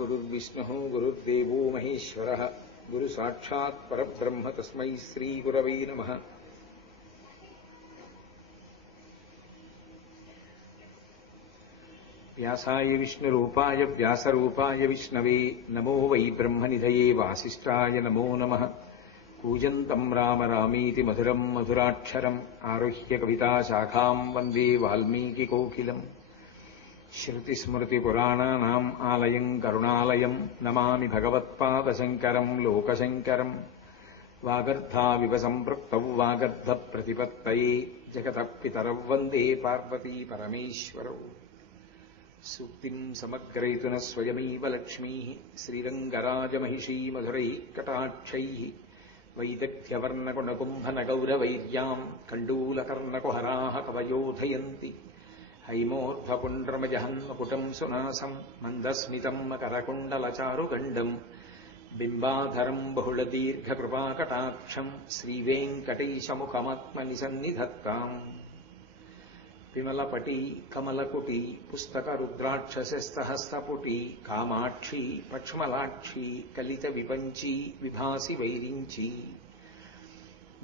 गुरुर्विष्णुः गुरुर्देवो महेश्वरः गुरुसाक्षात् परब्रह्म तस्मै श्रीगुरवे नमः। व्यासाय विष्णुरूपाय व्यासरूपाय विष्णवे नमो वै ब्रह्मनिधये वासिष्ठाय नमो नमः। कूजन्तम् राम रामीति मधुरम् मधुराक्षरम् आरुह्य कविताशाखाम् वन्दे वाल्मीकिकोकिलम्। श्रुतिस्मृतिपुराणानाम् आलयम् करुणालयम् नमामि भगवत्पादशङ्करम् लोकशङ्करम्। वागर्धाविव सम्पृक्तौ वागर्धप्रतिपत्तये जगतः पितरौ वन्दे पार्वती परमेश्वरौ। सूक्तिम् समग्रयितुनः स्वयमेव लक्ष्मीः श्रीरङ्गराजमहिषी मधुरैः कटाक्षैः वैदग्ध्यवर्णकुणकुम्भनगौरवैर्याम् कण्डूलकर्णकुहराः कवयोधयन्ति। हैमोर्ध्वपुण्ड्रमजहन्मकुटम् सुनासम् मन्दस्मितम् मकरकुण्डलचारुगण्डम् बिम्बाधरम् बहुलदीर्घकृपाकटाक्षम् श्रीवेङ्कटेशमुखमात्मनिसन्निधत्ताम्। विमलपटी कमलकुटी पुस्तकरुद्राक्षसस्तहस्तपुटी कामाक्षी प्रक्ष्मलाक्षी कलितविपञ्ची विभासि वैरिञ्ची।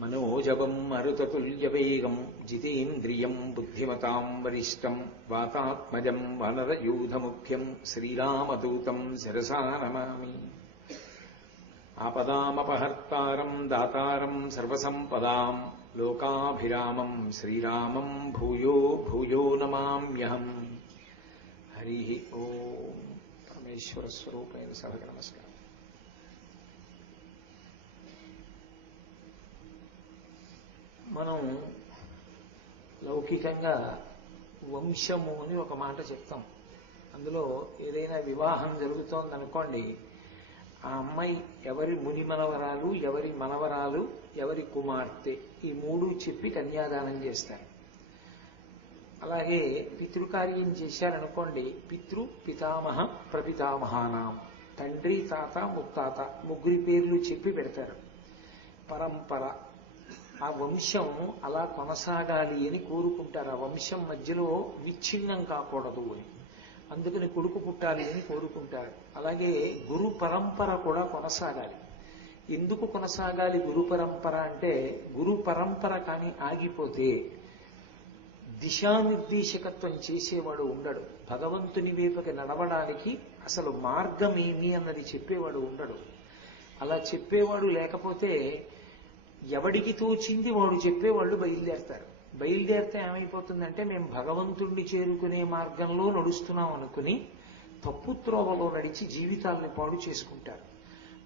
मनोजवम् मरुततुल्यवेगम् जितेन्द्रियम् बुद्धिमताम् वरिष्ठम् वातात्मजम् वानरयूथमुख्यम् श्रीरामदूतम् शिरसा नमामि। आपदामपहर्तारम् दातारम् सर्वसम्पदाम् लोकाभिरामम् श्रीरामम् भूयो भूयो नमाम्यहम्। हरिः ओम्। परमेश्वर स्वरूपेण सभకు నమస్కారం। మనం లౌకికంగా వంశము అని ఒక మాట చెప్తాం. అందులో ఏదైనా వివాహం జరుగుతోందనుకోండి, ఆ అమ్మాయి ఎవరి ముని మనవరాలు, ఎవరి మనవరాలు, ఎవరి కుమార్తె, ఈ మూడు చెప్పి కన్యాదానం చేస్తారు. అలాగే పితృకార్యం చేశారనుకోండి, పితృ పితామహ ప్రపితామహానాం, తండ్రి తాత ముత్తాత ముగ్గురి పేర్లు చెప్పి పెడతారు. పరంపర, ఆ వంశం అలా కొనసాగాలి అని కోరుకుంటారు. ఆ వంశం మధ్యలో విచ్ఛిన్నం కాకూడదు అని, అందుకని కొడుకు పుట్టాలి అని కోరుకుంటారు. అలాగే గురు పరంపర కూడా కొనసాగాలి. ఎందుకు కొనసాగాలి గురు పరంపర అంటే, గురు పరంపర కానీ ఆగిపోతే దిశానిర్దేశకత్వం చేసేవాడు ఉండడు. భగవంతుని వైపుకి నడవడానికి అసలు మార్గం ఏమి అన్నది చెప్పేవాడు ఉండడు. అలా చెప్పేవాడు లేకపోతే ఎవడికి తోచింది వాడు చెప్పేవాళ్ళు బయలుదేరతారు. బయలుదేరితే ఏమైపోతుందంటే, మేము భగవంతుణ్ణి చేరుకునే మార్గంలో నడుస్తున్నాం అనుకుని తప్పు త్రోవలో నడిచి జీవితాల్ని పాడు చేసుకుంటారు.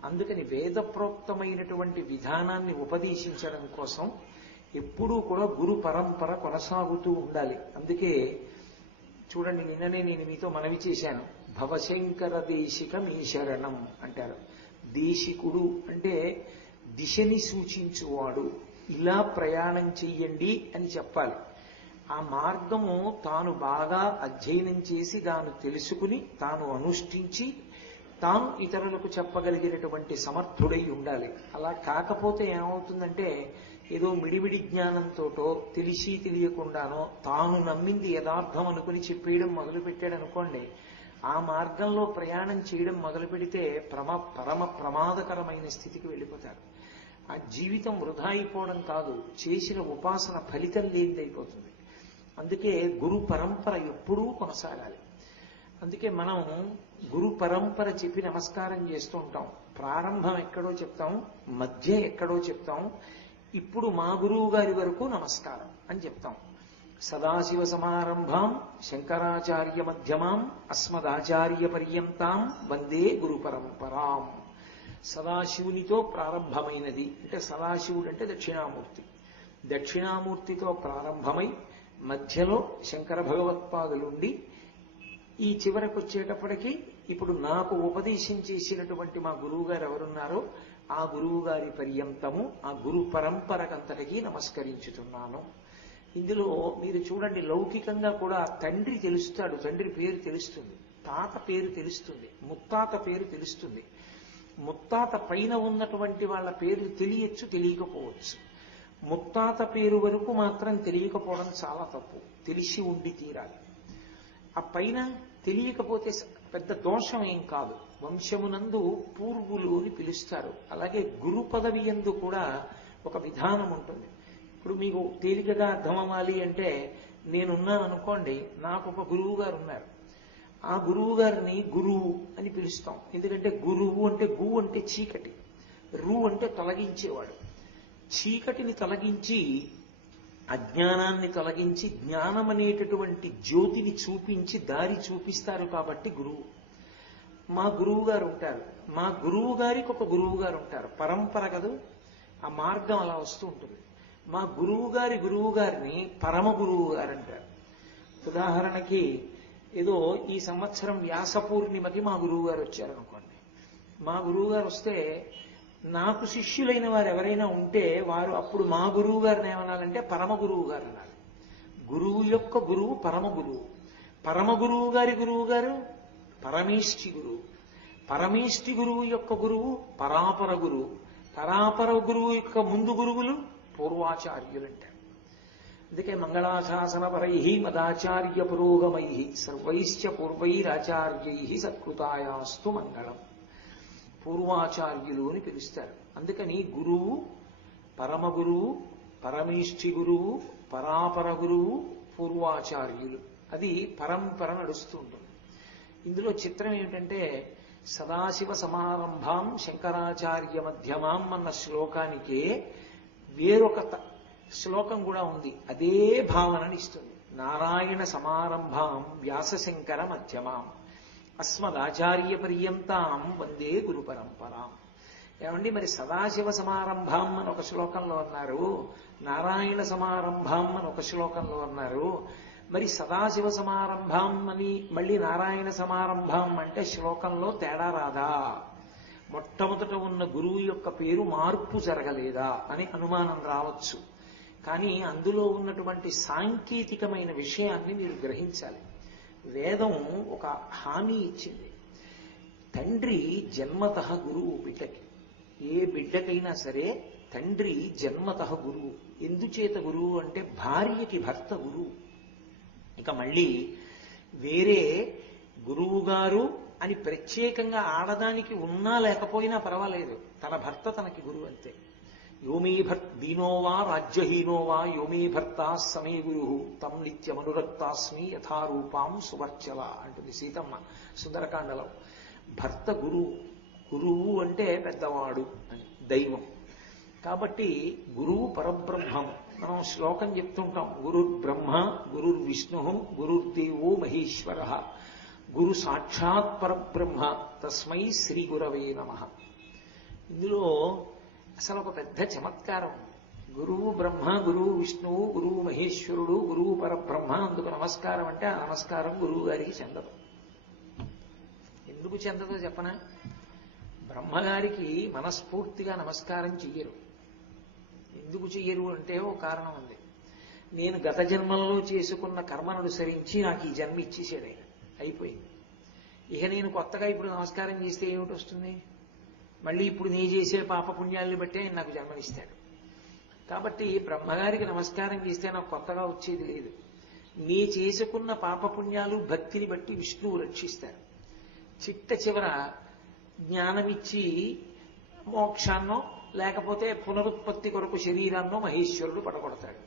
అందుకని వేదప్రోక్తమైనటువంటి విధానాన్ని ఉపదేశించడం కోసం ఎప్పుడూ కూడా గురు పరంపర కొనసాగుతూ ఉండాలి. అందుకే చూడండి, నిన్ననే నేను మీతో మనవి చేశాను, భవశంకర దేశికమే శరణం అంటారు. దేశికుడు అంటే దిశని సూచించువాడు. ఇలా ప్రయాణం చెయ్యండి అని చెప్పాలి. ఆ మార్గము తాను బాగా అధ్యయనం చేసి దాన్ని తెలుసుకుని తాను అనుష్ఠించి తాను ఇతరులకు చెప్పగలిగినటువంటి సమర్థుడై ఉండాలి. అలా కాకపోతే ఏమవుతుందంటే, ఏదో మిడిమిడి జ్ఞానంతోటో తెలిసి తెలియకుండానో తాను నమ్మింది యథార్థం అనుకుని చెప్పేయడం మొదలు పెట్టాడు అనుకోండి, ఆ మార్గంలో ప్రయాణం చేయడం మొదలు పెడితే పరమ ప్రమాదకరమైన స్థితికి వెళ్ళిపోతారు. ఆ జీవితం వృధా అయిపోవడం కాదు, చేసిన ఉపాసన ఫలితం లేనిదైపోతుంది. అందుకే గురు పరంపర ఎప్పుడూ కొనసాగాలి. అందుకే మనం గురు పరంపర చెప్పి నమస్కారం చేస్తూ ఉంటాం. ప్రారంభం ఎక్కడో చెప్తాం, మధ్య ఎక్కడో చెప్తాం, ఇప్పుడు మా గురువు గారి వరకు నమస్కారం అని చెప్తాం. సదాశివ సమారంభాం శంకరాచార్య మధ్యమాం అస్మదాచార్య పర్యంతాం వందే గురు పరంపరాం. సదాశివునితో ప్రారంభమైనది అంటే, సదాశివుడు అంటే దక్షిణామూర్తి. దక్షిణామూర్తితో ప్రారంభమై మధ్యలో శంకర భగవత్పాదులుండి ఈ చివరకు వచ్చేటప్పటికీ ఇప్పుడు నాకు ఉపదేశం చేసినటువంటి మా గురువు గారు ఎవరున్నారో ఆ గురువు గారి పర్యంతము, ఆ గురు పరంపరకంతటికీ నమస్కరించుతున్నాను. ఇందులో మీరు చూడండి, లౌకికంగా కూడా తండ్రి తెలుస్తాడు, తండ్రి పేరు తెలుస్తుంది, తాత పేరు తెలుస్తుంది, ముత్తాత పేరు తెలుస్తుంది. ముత్తాత పైన ఉన్నటువంటి వాళ్ళ పేర్లు తెలియచ్చు, తెలియకపోవచ్చు. ముత్తాత పేరు వరకు మాత్రం తెలియకపోవడం చాలా తప్పు, తెలిసి ఉండి తీరాలి. ఆ పైన తెలియకపోతే పెద్ద దోషం ఏం కాదు. వంశమునందు పూర్వులు అని పిలుస్తారు. అలాగే గురు పదవి యందు కూడా ఒక విధానం ఉంటుంది. ఇప్పుడు మీకు తేలికగా అర్థం అవ్వాలి అంటే, నేనున్నాను అనుకోండి, నాకు ఒక గురువు గారు ఉన్నారు. ఆ గురువు గారిని గురువు అని పిలుస్తాం. ఎందుకంటే గురువు అంటే గు అంటే చీకటి, రు అంటే తొలగించేవాడు. చీకటిని తొలగించి అజ్ఞానాన్ని తొలగించి జ్ఞానం అనేటటువంటి జ్యోతిని చూపించి దారి చూపిస్తారు కాబట్టి గురువు. మా గురువు గారు ఉంటారు. మా గురువు గారికి ఒక గురువు గారు ఉంటారు. పరంపర కదూ, ఆ మార్గం అలా వస్తూ ఉంటుంది. మా గురువు గారిని పరమ గురువు గారు అంటారు. ఉదాహరణకి ఏదో ఈ సంవత్సరం వ్యాస పూర్ణిమకి మా గురువు గారు వచ్చారనుకోండి. మా గురువు గారు వస్తే నాకు శిష్యులైన వారు ఎవరైనా ఉంటే వారు అప్పుడు మా గురువు గారిని ఏమనాలంటే పరమ గురువు గారు అనాలి. గురువు యొక్క గురువు పరమ గురువు. పరమ గురువు గారు పరమేష్ఠి గురువు. పరమేష్ఠి గురువు యొక్క గురువు పరాపర గురువు. పరాపర గురువు యొక్క ముందు గురువులు పూర్వాచార్యులు అంటారు. అందుకే మంగళాశాసనపరై మదాచార్య పురోగమై సర్వైశ్చ పూర్వైరాచార్యై సత్కృతాయాస్తు మంగళం. పూర్వాచార్యులు అని పిలుస్తారు. అందుకని గురువు, పరమ గురువు, పరమేష్ఠి గురువు, పరాపర గురువు, పూర్వాచార్యులు, అది పరంపర నడుస్తూ ఉంటుంది. ఇందులో చిత్రం ఏమిటంటే, సదాశివ సమారంభాం శంకరాచార్య మధ్యమాం అన్న శ్లోకానికే వేరొక శ్లోకం కూడా ఉంది. అదే భావనని ఇస్తుంది. నారాయణ సమారంభాం వ్యాసశంకర మధ్యమాం అస్మదాచార్య పర్యంతాం వందే గురు పరంపరాం. ఏమండి, మరి సదాశివ సమారంభాం అని ఒక శ్లోకంలో అన్నారు, నారాయణ సమారంభాం అని ఒక శ్లోకంలో అన్నారు. మరి సదాశివ సమారంభాం అని మళ్ళీ నారాయణ సమారంభాం అంటే శ్లోకంలో తేడా రాదా? మొట్టమొదట ఉన్న గురువు యొక్క పేరు మార్పు జరగలేదా అని అనుమానం రావచ్చు. కానీ అందులో ఉన్నటువంటి సాంకేతికమైన విషయాన్ని మీరు గ్రహించాలి. వేదం ఒక హామీ ఇచ్చింది. తండ్రి జన్మతః గురువు బిడ్డకి. ఏ బిడ్డకైనా సరే తండ్రి జన్మతః గురువు. ఎందుచేత గురువు అంటే భార్యకి భర్త గురువు. ఇక మళ్ళీ వేరే గురువు గారు అని ప్రత్యేకంగా ఆడదానికి ఉన్నా లేకపోయినా పర్వాలేదు, తన భర్త తనకి గురువు అంతే. యోమీ దీనోవా రాజ్యహీనోవా యోమీ భర్త సమే గురు తం నిత్యమనురక్తాస్మి యథారూపాం సువర్చల అంటుంది సీతమ్మ సుందరకాండలో. భర్త గురువు. గురువు అంటే పెద్దవాడు అని, దైవం. కాబట్టి గురువు పరబ్రహ్మం. మనం శ్లోకం చెప్తుంటాం, గురుర్బ్రహ్మ గురుర్విష్ణు గురుర్దేవో మహేశ్వర గురు సాక్షాత్ పరబ్రహ్మ తస్మై శ్రీ గురవే నమః. ఇందులో అసలు ఒక పెద్ద చమత్కారం. గురువు బ్రహ్మ, గురువు విష్ణువు, గురువు మహేశ్వరుడు, గురువు పరబ్రహ్మ, అందుకు నమస్కారం అంటే ఆ నమస్కారం గురువు గారికి చెందదు. ఎందుకు చెందదో చెప్పనా? బ్రహ్మగారికి మనస్ఫూర్తిగా నమస్కారం చెయ్యరు. ఎందుకు చెయ్యరు అంటే ఓ కారణం ఉంది. నేను గత జన్మలలో చేసుకున్న కర్మను అనుసరించి నాకు ఈ జన్మ ఇచ్చేసాడు ఆయన, అయిపోయింది. ఇక నేను కొత్తగా ఇప్పుడు నమస్కారం చేస్తే ఏమిటి వస్తుంది? మళ్ళీ ఇప్పుడు నీ చేసే పాపపుణ్యాలని బట్టే ఆయన నాకు జన్మనిస్తాడు. కాబట్టి బ్రహ్మగారికి నమస్కారం చేస్తే నాకు కొత్తగా వచ్చేది లేదు. నీ చేసుకున్న పాపపుణ్యాలు భక్తిని బట్టి విష్ణువు రక్షిస్తారు. చిట్ట చివర జ్ఞానమిచ్చి మోక్షాన్నో లేకపోతే పునరుత్పత్తి కొరకు శరీరాన్నో మహేశ్వరుడు పడగొడతాడు.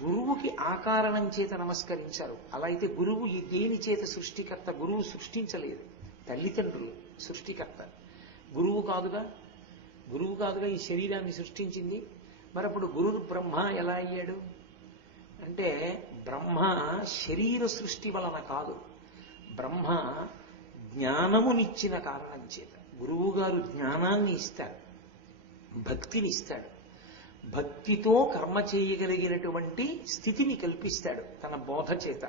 గురువుకి ఆ కారణం చేత నమస్కరించారు. అలా అయితే గురువు ఈ దేని చేత సృష్టికర్త? గురువు సృష్టించలేదు, తల్లిదండ్రులు సృష్టికర్త. గురువు కాదుగా ఈ శరీరాన్ని సృష్టించింది. మరి అప్పుడు గురువు బ్రహ్మ ఎలా అయ్యాడు అంటే, బ్రహ్మ శరీర సృష్టి వలన కాదు, బ్రహ్మ జ్ఞానమునిచ్చిన కారణం చేత. గురువు గారు జ్ఞానాన్ని ఇస్తాడు, భక్తిని ఇస్తాడు, భక్తితో కర్మ చేయగలిగినటువంటి స్థితిని కల్పిస్తాడు తన బోధ చేత.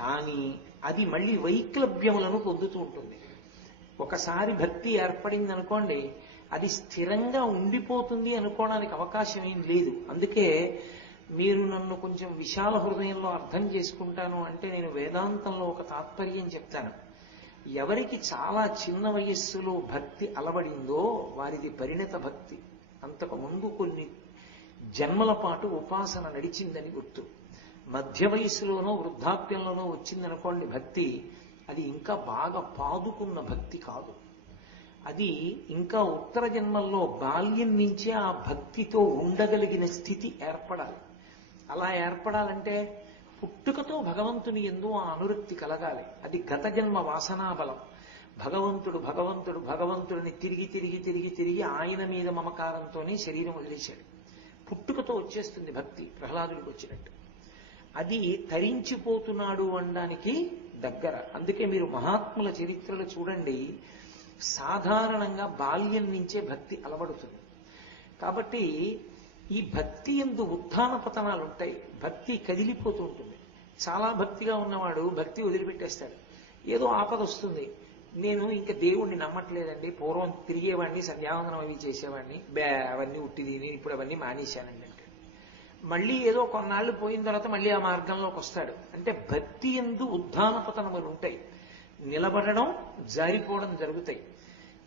కానీ అది మళ్ళీ వైక్లభ్యములను పొందుతూ ఉంటుంది. ఒకసారి భక్తి ఏర్పడింది అనుకోండి, అది స్థిరంగా ఉండిపోతుంది అనుకోవడానికి అవకాశం ఏం లేదు. అందుకే మీరు నన్ను కొంచెం విశాల హృదయంలో అర్థం చేసుకుంటాను అంటే, నేను వేదాంతంలో ఒక తాత్పర్యం చెప్తాను. ఎవరికి చాలా చిన్న వయస్సులో భక్తి అలవడిందో వారిది పరిణత భక్తి. అంతకు ముందు కొన్ని జన్మల పాటు ఉపాసన నడిచిందని గుర్తు. మధ్య వయస్సులోనో వృద్ధాప్యంలోనో వచ్చిందనుకోండి భక్తి, అది ఇంకా బాగా పాదుకున్న భక్తి కాదు. అది ఇంకా ఉత్తర జన్మల్లో బాల్యం నుంచే ఆ భక్తితో ఉండగలిగిన స్థితి ఏర్పడాలి. అలా ఏర్పడాలంటే పుట్టుకతో భగవంతుని యందు ఆ అనురక్తి కలగాలి. అది గత జన్మ వాసనాబలం. భగవంతుడు భగవంతుడు భగవంతుడిని తిరిగి తిరిగి తిరిగి తిరిగి ఆయన మీద మమకారంతోనే శరీరం వదిలేశాడు. పుట్టుకతో వచ్చేస్తుంది భక్తి, ప్రహ్లాదుడికి వచ్చినట్టు. అది తరించిపోతున్నాడు అనడానికి దగ్గర. అందుకే మీరు మహాత్ముల చరిత్రలు చూడండి, సాధారణంగా బాల్యం నుంచే భక్తి అలవడుతుంది. కాబట్టి ఈ భక్తి యందు ఉత్థాన పతనాలు ఉంటాయి. భక్తి కదిలిపోతూ ఉంటుంది. చాలా భక్తిగా ఉన్నవాడు భక్తి వదిలిపెట్టేస్తాడు. ఏదో ఆపద వస్తుంది, నేను ఇంకా దేవుణ్ణి నమ్మట్లేదండి, పూర్వం తిరిగేవాడిని, సంధ్యావందనం అవి చేసేవాడిని, అవన్నీ ఉట్టిది, నేను ఇప్పుడు అవన్నీ మానేశానండి అంటే మళ్ళీ ఏదో కొన్నాళ్ళు పోయిన తర్వాత మళ్ళీ ఆ మార్గంలోకి వస్తాడు. అంటే భక్తి యందు ఉత్థాన పతనములు ఉంటాయి. నిలబడడం, జారిపోవడం జరుగుతాయి.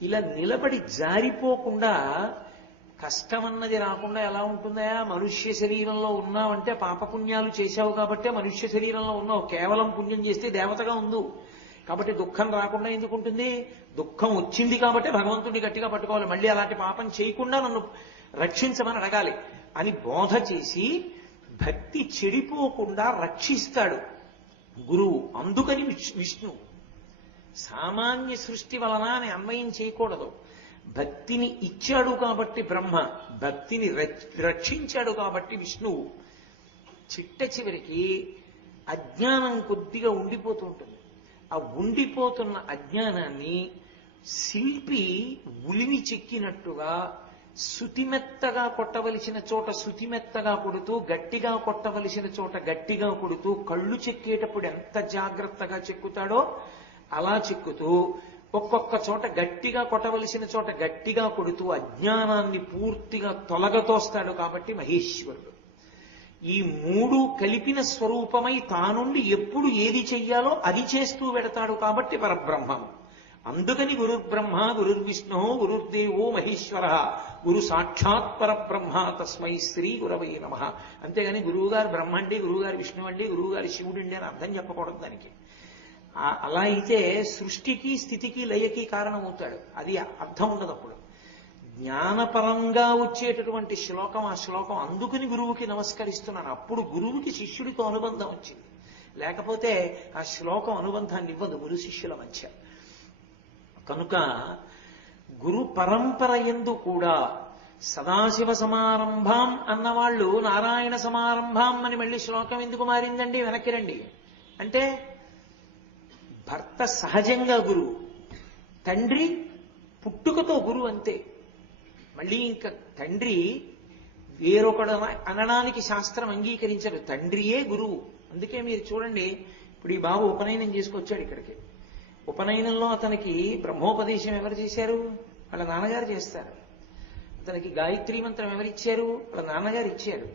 ఇలా నిలబడి జారిపోకుండా కష్టమన్నది రాకుండా ఎలా ఉంటుందా? మనుష్య శరీరంలో ఉన్నావంటే పాపపుణ్యాలు చేశావు కాబట్టే మనుష్య శరీరంలో ఉన్నావు. కేవలం పుణ్యం చేస్తే దేవతగా ఉండు. కాబట్టి దుఃఖం రాకుండా ఎందుకు ఉంటుంది? దుఃఖం వచ్చింది కాబట్టి భగవంతుడిని గట్టిగా పట్టుకోవాలి. మళ్ళీ అలాంటి పాపం చేయకుండా నన్ను రక్షించమని అడగాలి అని బోధ చేసి భక్తి చెడిపోకుండా రక్షిస్తాడు గురువు. అందుకని విష్ణు సామాన్య సృష్టి వలన అని అన్వయం చేయకూడదు. భక్తిని ఇచ్చాడు కాబట్టి బ్రహ్మ, భక్తిని రక్షించాడు కాబట్టి విష్ణువు. చిట్ట చివరికి అజ్ఞానం కొద్దిగా ఉండిపోతూ ఉంటుంది. ఆ ఉండిపోతున్న అజ్ఞానాన్ని శిల్పి ఉలిమి చెక్కినట్టుగా శుతిమెత్తగా కొట్టవలసిన చోట శుతిమెత్తగా కొడుతూ, గట్టిగా కొట్టవలసిన చోట గట్టిగా కొడుతూ, కళ్ళు చెక్కేటప్పుడు ఎంత జాగ్రత్తగా చెక్కుతాడో అలా చెక్కుతూ, ఒక్కొక్క చోట గట్టిగా కొట్టవలసిన చోట గట్టిగా కొడుతూ అజ్ఞానాన్ని పూర్తిగా తొలగతోస్తాడు కాబట్టి మహేశ్వరుడు. ఈ మూడు కలిపిన స్వరూపమై తానుండి ఎప్పుడు ఏది చెయ్యాలో అది చేస్తూ పెడతాడు కాబట్టి పరబ్రహ్మం. అందుకని గురుర్బ్రహ్మ గురుర్విష్ణు గురుర్దేవో మహేశ్వర గురు సాక్షాత్ పరబ్రహ్మ తస్మై శ్రీ గురవై నమః. అంతేగాని గురువుగారు బ్రహ్మ అండి, గురువుగారు విష్ణు అండి, గురువుగారు శివుడండి అని అర్థం చెప్పకూడదు దానికి. అలా అయితే సృష్టికి స్థితికి లయకి కారణమవుతాడు. అది అర్థం ఉండదు. అప్పుడు జ్ఞానపరంగా వచ్చేటటువంటి శ్లోకం ఆ శ్లోకం. అందుకని గురువుకి నమస్కరిస్తున్నాను. అప్పుడు గురువుకి శిష్యుడితో అనుబంధం వచ్చింది. లేకపోతే ఆ శ్లోకం అనుబంధాన్ని ఇవ్వదు గురు శిష్యుల మధ్య. కనుక గురు పరంపర యందు కూడా సదాశివ సమారంభం అన్నవాళ్ళు నారాయణ సమారంభం అని మళ్ళీ శ్లోకం ఎందుకు మారిందండి? వెనక్కి రండి అంటే భర్త సహజంగా గురువు, తండ్రి పుట్టుకతో గురువు అంతే. మళ్ళీ ఇంకా తండ్రి వేరొకడు అనడానికి శాస్త్రం అంగీకరించరు. తండ్రియే గురువు. అందుకే మీరు చూడండి, ఇప్పుడు ఈ బాబు ఉపనయనం చేసుకొచ్చాడు ఇక్కడికి. ఉపనయనంలో అతనికి బ్రహ్మోపదేశం ఎవరు చేశారు? వాళ్ళ నాన్నగారు చేస్తారు. అతనికి గాయత్రీ మంత్రం ఎవరిచ్చారు? వాళ్ళ నాన్నగారు ఇచ్చారు.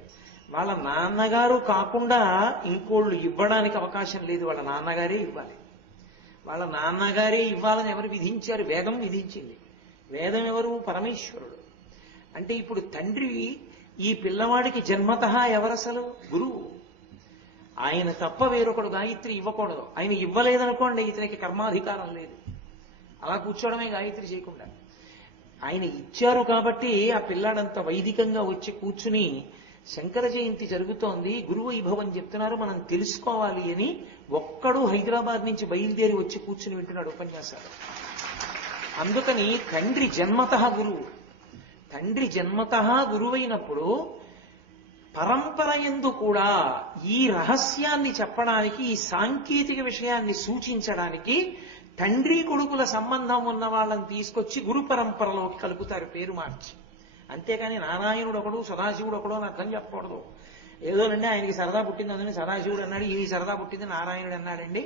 వాళ్ళ నాన్నగారు కాకుండా ఇంకోళ్ళు ఇవ్వడానికి అవకాశం లేదు. వాళ్ళ నాన్నగారే ఇవ్వాలి. వాళ్ళ నాన్నగారే ఇవ్వాలని ఎవరు విధించారు? వేదం విధించింది. వేదం ఎవరు? పరమేశ్వరుడు. అంటే ఇప్పుడు తండ్రి ఈ పిల్లవాడికి జన్మతః ఎవరసలు? గురువు. ఆయన తప్ప వేరొకడు గాయత్రి ఇవ్వకూడదు. ఆయన ఇవ్వలేదనుకోండి, ఇతనికి కర్మాధికారం లేదు. అలా కూర్చోవడమే గాయత్రి చేయకుండా. ఆయన ఇచ్చారు కాబట్టి ఆ పిల్లాడంత వైదికంగా వచ్చి కూర్చుని శంకర జయంతి జరుగుతోంది, గురు వైభవం చెప్తున్నారు, మనం తెలుసుకోవాలి అని ఒక్కడు హైదరాబాద్ నుంచి బయలుదేరి వచ్చి కూర్చుని వింటున్నాడు ఉపన్యాసాలు. అందుకని తండ్రి జన్మతః గురువు. తండ్రి జన్మతః గురువైనప్పుడు పరంపర యందు కూడా ఈ రహస్యాన్ని చెప్పడానికి, ఈ సాంకేతిక విషయాన్ని సూచించడానికి తండ్రి కొడుకుల సంబంధం ఉన్న వాళ్ళని తీసుకొచ్చి గురు పరంపరలోకి కలుపుతారు, పేరు మార్చి. అంతేకాని నారాయణుడు ఒకడు సదాశివుడు ఒకడు అని అర్థం చెప్పకూడదు. ఏదోనండి ఆయనకి సరదా పుట్టిందని సదాశివుడు అన్నాడు, ఈ సరదా పుట్టింది నారాయణుడు అన్నాడండి,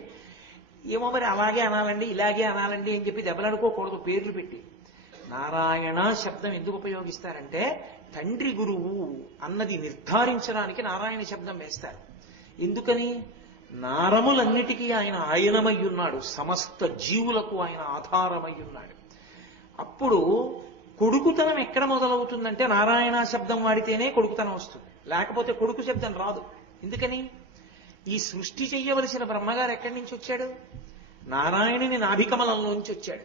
ఏమో మరి అలాగే అనాలండి ఇలాగే అనాలండి అని చెప్పి దెబ్బలాడుకోకూడదు పేర్లు పెట్టి. నారాయణ శబ్దం ఎందుకు ఉపయోగిస్తారంటే తండ్రి గురువు అన్నది నిర్ధారించడానికి నారాయణ శబ్దం వేస్తారు. ఎందుకని? నారములన్నిటికీ ఆయన ఆయనమై ఉన్నాడు, సమస్త జీవులకు ఆయన ఆధారమై ఉన్నాడు. అప్పుడు కొడుకుతనం ఎక్కడ మొదలవుతుందంటే నారాయణ శబ్దం వాడితేనే కొడుకుతనం వస్తుంది, లేకపోతే కొడుకు శబ్దం రాదు. ఎందుకని? ఈ సృష్టి చెయ్యవలసిన బ్రహ్మగారు ఎక్కడి నుంచి వచ్చాడు? నారాయణుని నాభికమలంలోంచి వచ్చాడు.